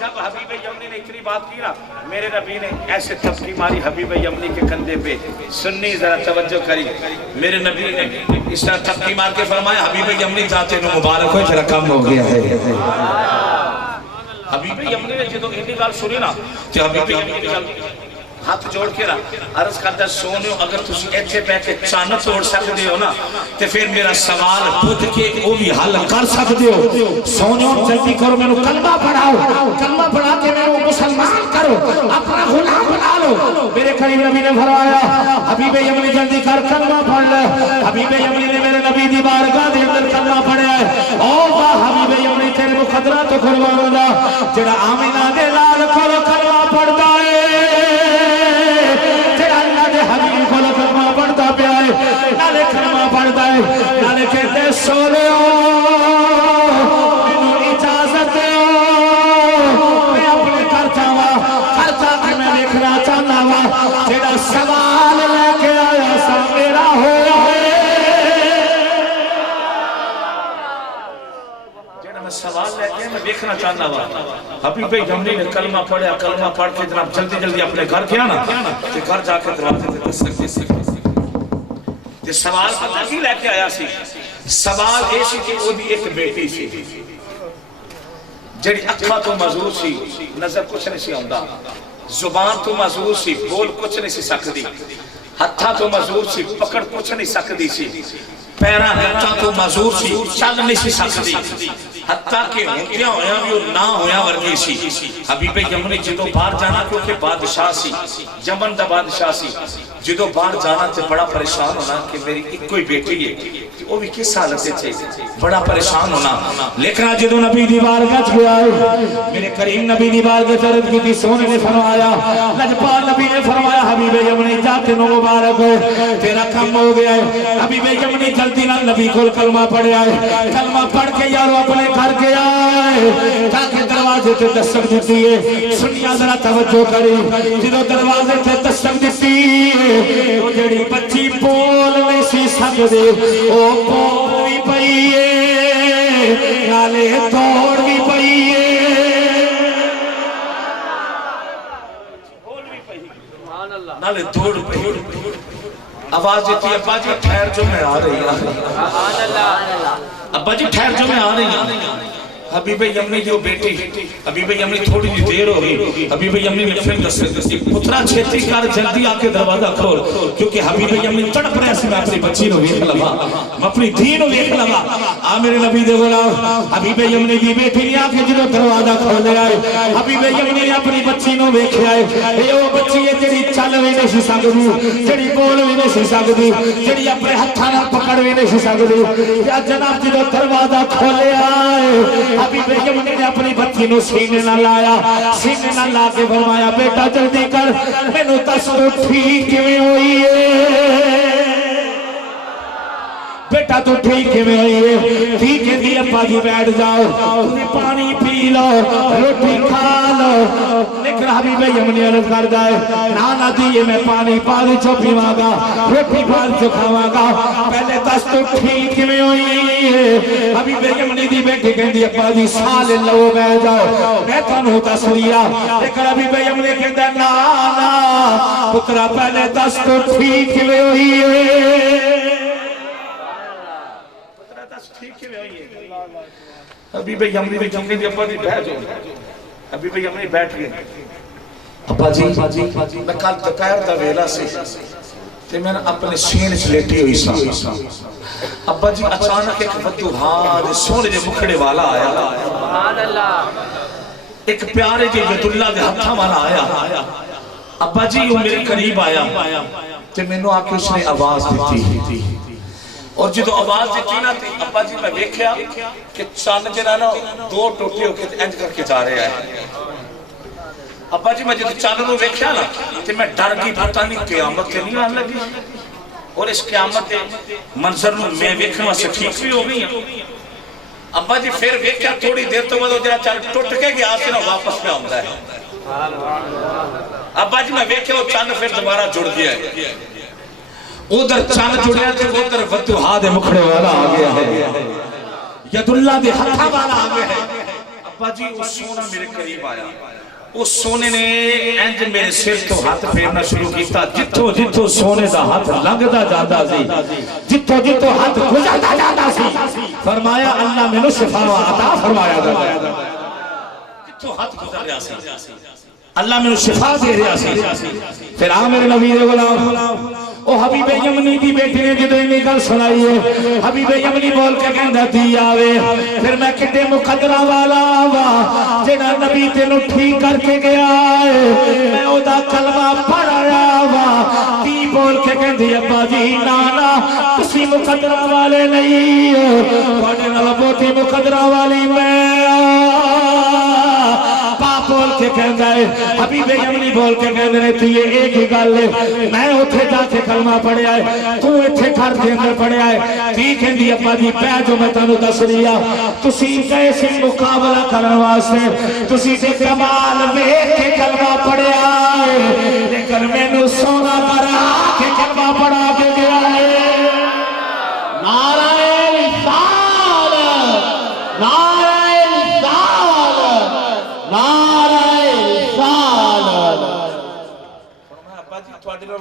جب حبیب یمنی نے اتنی بات کی نا, میرے نبی نے ایسے تھپکی ماری حبیب یمنی کے کندھے پہ. سنی ذرا توجہ کری, میرے نبی نے اس طرح تھپکی مار کے فرمایا حبیب یمنی جاتے نو مبارک ہو تیرا کم ہو گیا ہے. حبیب یمنی نے جدو اتنی گل سنی نا تو حبیب یمنی نے ہاتھ جوڑ کے عرض کرتا ہے سونیو اگر تسی ایتھے پہ کے چاند توڑ سکتے ہو نا تو پھر میرا سوال پوچھ کے وہ بھی حل کر سکتے ہو. سونیو جلدی کرو, میں نے کلمہ پڑھاؤ, کلمہ پڑھا کے میں نے مسلمان کرو, اپنا غلام بنا لو. میرے کریم نبی نے فرمایا حبیب یمنی جلدی کر کلمہ پڑھ لے. حبیب یمنی نے میرے نبی دی بارگاہ دے اندر کلمہ پڑھا ہے. او واہ حبیب یمنی تیرے مقدرہ تو قربان دا جڑا آمینہ دے لال کھولو کلمہ پڑھتا ہے, حبیب کو کلمہ پڑھتا پیا ہے, نالے کلمہ پڑھتا ہے, نالے کہتے سونیو مینوں اجازت دیو میں اپنے گھر جا کے میں دیکھنا چاہنا وا جڑا سوال لے کے آیا سا میرا ہوا ہے. جڑا میں سوال لے کے میں دیکھنا چاہنا وا. حبیب یمنی نے کلمہ پڑھا, کلمہ پڑھ کے جناب جلدی جلدی اپنے گھر گیا نا, کہ گھر جا کے دروازے تے دستک دے سکتے. سوال پتہ کی لے کے آیا سی, سوال ایسی کہ وہ بھی ایک بیٹی سی جڑی اکھاں تو معذور سی, نظر کچھ نہیں سی آندا, زبان تو معذور سی, بول کچھ نہیں سی سکتی, ہتھاں تو معذور سی, پکڑ کچھ نہیں سکتی سی, پیراں ہتھاں تو معذور سی, چل نہیں سی سکتی. حتیٰ کہ ہوتیاں ہویا بھی اور نہ ہویا ورگی سی حبیب یمنی جدو باہر جانا کیونکہ بادشاہ سی یمن دا بادشاہ سی جدو باہر جانا تے بڑا پریشان ہونا کہ میری ایک کوئی بیٹی ہے وہ بھی کس حالت سے بڑا پریشان ہونا لیکن جدو نبی دی بارگاہ گیا میرے کریم نبی دی بارگاہ چرد کی سونے نے فرمایا لجپال نبی نے فرمایا حبیب یمنی جاتے نو مبارک ہو تیرا کم ہو گیا ہے حبیب یمنی جلدی نہ نبی کو کلمہ پڑھ آئے کلمہ پڑھ کے یارو اپنے گھر کے آئے تاکہ دروازے تے دستک دیتی ہے سنیا ذرا توجہ کری جدو دروازے تے دستک دیتی ہے وہ جڑی بچی بول نہیں سی سکدی او بول بھی پئی ہے نالے توڑ بھی پئی ہے نالے دوڑ پئی آواز دیتی ہے ابا جی ٹھہر جو میں آ رہی ہوں ابا جی ٹھہر جو میں آ رہی ہوں حبیب یمنی جو بیٹی حبیب یمنی تھوڑی جی دیر ہو گئی حبیب یمنی نے پھر دستی پترا چھیتی کر جلدی آ کے دروازہ کھول کیونکہ حبیب یمنی تڑپ رہے سے میں اپنی بچی نو ویکھ لوا میں اپنی دھی نو ویکھ لوا آ میرے نبی دے غلام حبیب یمنی دی بیٹی نے آ کے جدو دروازہ کھولے آئے حبیب یمنی نے اپنی بچی نو ویکھے آئے اے او بچی ہے جڑی چل وی نہیں سکدی جڑی بول وی نہیں سکدی جڑی اپنے ہتھاں نال پکڑ وی نہیں سکدی یا جناب جدو دروازہ کھولے آئے حبیب یمنی نے اپنی بچی نو سینے نہ لایا سینے نہ لا کے فرمایا بیٹا جلدی کر مینوں دس تو ٹھیک کیویں ہوئی ہے بیٹا تو ٹھیک کیویں ہوئی ہے ٹھیک ہے دی ابا جی بیٹھ جاؤ تمہیں پانی پی لو روٹی کھا لو لیکن حبیب یمنی عرض کر جائے نانا دیئے میں پانی پانی چو پیواں گا روٹی پانی چو کھاواں گا پہلے دس تو ٹھیک کیویں ہوئی ہے حبیب یمنی دی بیٹی کہندی ابا جی سال لو میں جاؤ میں تانوں دس لیا لیکن حبیب یمنی کہندا نا پترا پہلے دس تو ٹھیک کیویں ہوئی ہے حبیب یمنی نے کہنے دی ابا جی بیٹھ جاؤ حبیب یمنی بیٹھ گئے ابا جی میں کل دوپہر دا ویلا سی تے میں اپنے سینے چ لیٹی ہوئی سا ابا جی اچانک ایک بدوہا سونے دے مکھڑے والا آیا سبحان اللہ ایک پیارے جی بیت اللہ دے ہتھاں والا آیا ابا جی وہ میرے قریب آیا تے مینوں آ کے اس نے آواز دیتی اور جدو آواز دیتی نا تھی ابا جی میں دیکھیا کہ چاند جنا نا دو ٹوٹی ہو کے انج کر کے جا رہے ہیں ابا جی میں جدو چاند نو دیکھیا نا تو میں ڈر گئی پتہ نہیں قیامت کے نہیں آن لگی اور اس قیامت منظر نو میں دیکھنا سے ٹھیک بھی ہو گئی ابا جی پھر دیکھیا تھوڑی دیر تو وہ جڑا چاند ٹوٹ کے گیا سے نا واپس پہ آندا ہے ابا جی میں دیکھیا وہ چاند پھر دوبارہ جڑ گیا ہے ادھر چاند جڑیا تھے ادھر فتوحا دے مکھڑے والا آ گیا ہے ید اللہ دے ہتھا والا آ گیا ہے ابا جی وہ سونا میرے قریب آیا اس سونے نے انج میرے سر تو ہاتھ پھیرنا شروع کیتا جتھو جتھو سونے دا ہاتھ لنگدا جاندا سی جتھو جتھو ہاتھ گزردا جاندا سی فرمایا اللہ مینوں شفا عطا فرمایا جتھو ہاتھ گزریا سی اللہ مینوں شفا دے رہا سی پھر آ میرے نبی دے غلام او حبیب یمنی دی بیٹی نے جدو انہیں گل سنائی ہے حبیب یمنی بول کے کہندا تھی آوے پھر میں کتے مقدرہ والا آوا جنہ نبی تینوں ٹھیک کر کے گیا ہے میں او دا کلمہ پڑھ آیا آوا کی بول کے کہندی ابا جی نانا تسی مقدرہ والے نہیں ہو بڑے نال بوتی مقدرہ والی میں بول کے کہندا ہے حبیب یمنی بول کے کہندے نے تھی ایک ہی گل ہے میں اوتھے جا کے کلمہ پڑھیا ہے تو ایتھے گھر دے اندر پڑھیا ہے تی کہندی ابا جی پہ جو میں تانوں دس لیا تسی گئے سی مقابلہ کرن واسطے تسی تے کمال ویکھ کے کلمہ پڑھیا ہے لیکن مینوں سونا کرا کے کلمہ پڑھا کے گیا ہے نعرہ رسالت نعرہ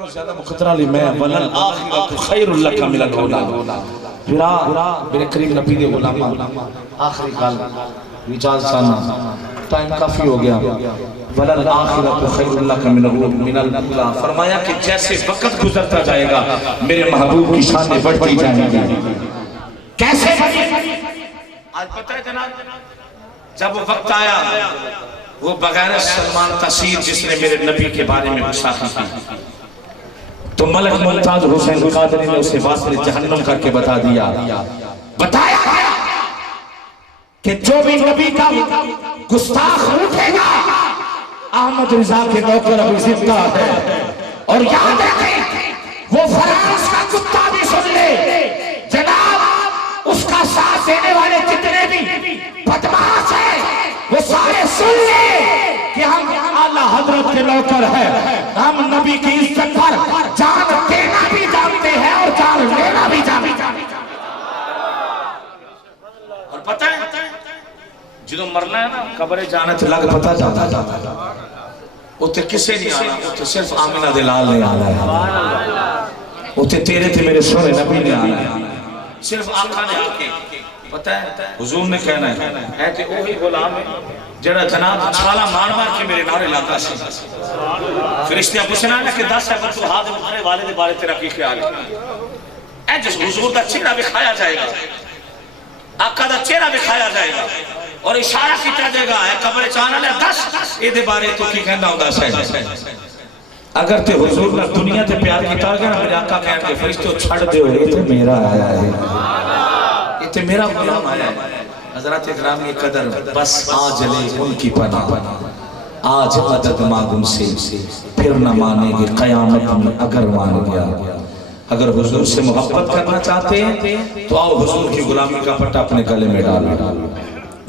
زیادہ مخطرہ لی میں ولل آخرت خیر لک من الاولا پھرا میرے قریب نبی دے غلام آخری گل اجازت سانا ٹائم کافی ہو گیا ولل آخرت خیر لک من الاولا فرمایا کہ جیسے وقت گزرتا جائے گا میرے محبوب کی شانیں بڑھتی جائیں گی کیسے آج پتہ ہے جناب جب وہ وقت آیا وہ بغیر سلمان تاثیر جس نے میرے نبی کے بارے میں گستاخی کی تو ملک ممتاز حسین قادری نے اسے واسطے جہنم کر کے بتا دیا بتایا گیا کہ جو بھی نبی کا گستاخ اٹھے گا احمد رضا کے نوکر ابھی زندہ ہے اور یاد رکھیں وہ فرانس کا کتا بھی سن لے جناب اس کا ساتھ دینے والے جتنے بھی بدماش ہیں وہ سارے سن لے کہ ہم اعلیٰ حضرت کے نوکر ہیں ہم نبی کی عزت پر جان دینا بھی جانتے ہیں اور جان لینا بھی جانتے ہیں اور پتہ ہے جدو مرنا ہے نا قبر جانت لگ پتہ جاتا اتنے کسے نہیں آنا اتنے صرف آمینہ دلال نے آنا ہے اتنے تیرے تھے میرے سونے نبی نے آنا ہے صرف آقا نے آکے پتہ ہے حضور نے کہنا ہے تے اوہی غلام ہے جڑا جناب چھالا مار مار کے میرے نارے لاتا سے فرشتیاں پوچھنا ہے کہ 10 ہے تو ہاتھ مارے والے دے بارے تیرا کی خیال ہے اے جس حضور دا چہرہ بکھایا جائے گا آقا دا چہرہ بکھایا جائے گا اور اشارہ کیتا جائے گا اے قبر چانا لے 10 اے دے بارے تو کی کہنا ہوں 10 ہے اگر تے حضور نے دنیا تے پیار کیتا گیا نا میرے آقا کہنے فرشتوں چھڑ دے ہوئے تے میرا آیا ہے یہ تے میرا غلام آیا ہے حضرات اکرامی قدر بس آج لے ان کی پناہ آج مدد مانگ ان سے پھر نہ مانے گے قیامت میں اگر مان گیا اگر حضور سے محبت کرنا چاہتے ہیں تو آؤ حضور کی غلامی کا پٹا اپنے گلے میں ڈالو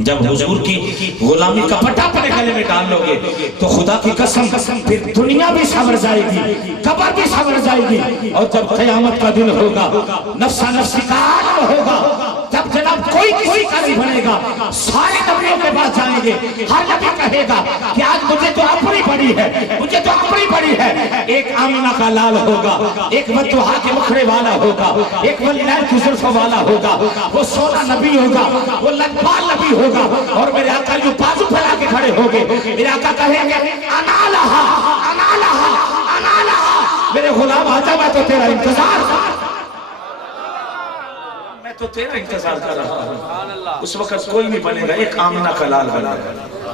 جب حضور کی غلامی کا پٹا اپنے گلے میں ڈال لو گے تو خدا کی قسم پھر دنیا بھی سنور جائے گی قبر بھی سنور جائے گی اور جب قیامت کا دن ہوگا نفسا نفسی کا عالم ہوگا جب جناب کوئی کسی کا نہیں بنے گا سارے نبیوں کے پاس جائیں گے ہر نبی کہے گا کہ آج مجھے تو اپنی پڑی ہے مجھے تو اپنی پڑی ہے ایک آمینہ کا لال ہوگا ایک مدوحہ کے مکھڑے والا ہوگا ایک ولیلائن کی زلفوں والا ہوگا وہ سونا نبی ہوگا وہ لجپال نبی ہوگا اور میرے آقا جو بازو پھیلا کے کھڑے ہوگے میرے آقا کہیں گے انا لہا انا لہا انا لہا میرے غلام آجا میں تو تیرا انتظار تو تیرا انتظار کر رہا ہوں اس وقت کوئی نہیں بنے گا ایک آمینہ کا لال بنے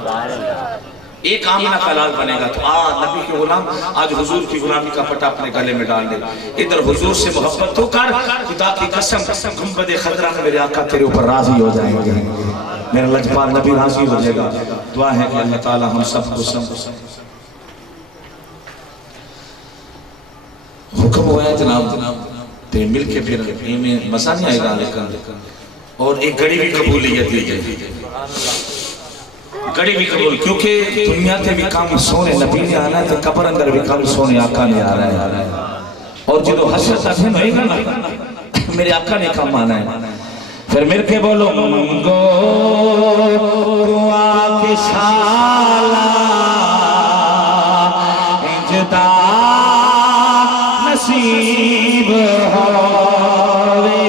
گا ایک آمینہ کا لال بنے گا تو نبی کے غلام آج حضور کی غلامی کا پٹا اپنے گلے میں ڈال دے ادھر حضور سے محبت تو کر خدا کی قسم گنبد خضرا میں میرے آقا تیرے اوپر راضی ہو جائیں گے میرا لجپال نبی راضی ہو جائے گا دعا ہے کہ اللہ تعالی ہم سب کو حکم ہوا ہے جناب تے مل کے پھر میں مزہ نہیں آئے گا لیکن اور ایک گڑی بھی قبولیت دی جائے گڑی بھی قبول کیونکہ دنیا تے بھی کام سونے نبی نے آنا ہے تو قبر اندر بھی کام سونے آقا نے آ رہا ہے اور جدو حشر تاکن ہوئے گا نا میرے آقا نے کام آنا ہے پھر مل کے بولو منگو دعا کے شالا انجدہ نصیب ہوئے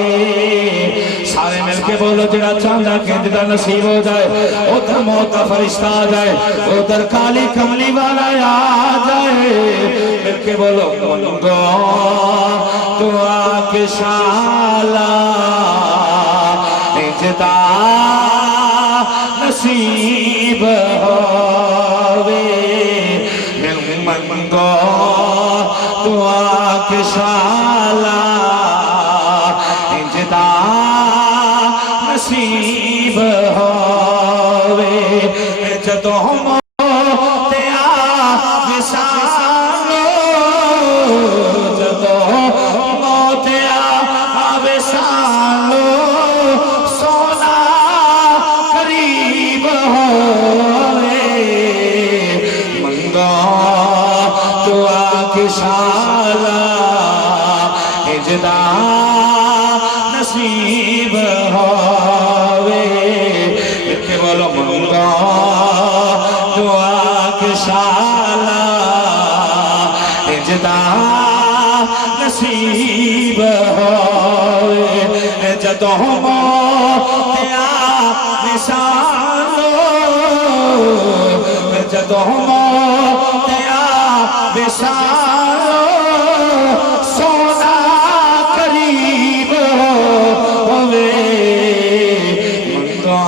سارے مل کے بولو جڑا چاندہ کہ انجدہ نصیب ہو جائے ادھر موت کا فرشتہ آ جائے ادھر کالی کملی والا آ جائے مل کے بولو منگو دعا کے شالا انجدہ نصیب ہوئے منگو دعا کے شالا انجدہ نصیب ہوئے جدو موتیا وسالو جدو موتیا وسالو سونا قریب ہوئے منگو دعا کی شالا انجدہ نصیب ہوئے کہ بولو منگو دعا کی شالا انجدہ نصیب ہوئے جدو موتیا وسالو جدو موتیا وسالو سونا قریب ہوئے منگو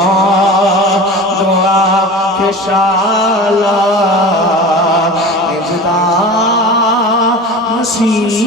ماشاءاللہ اجدا نصیب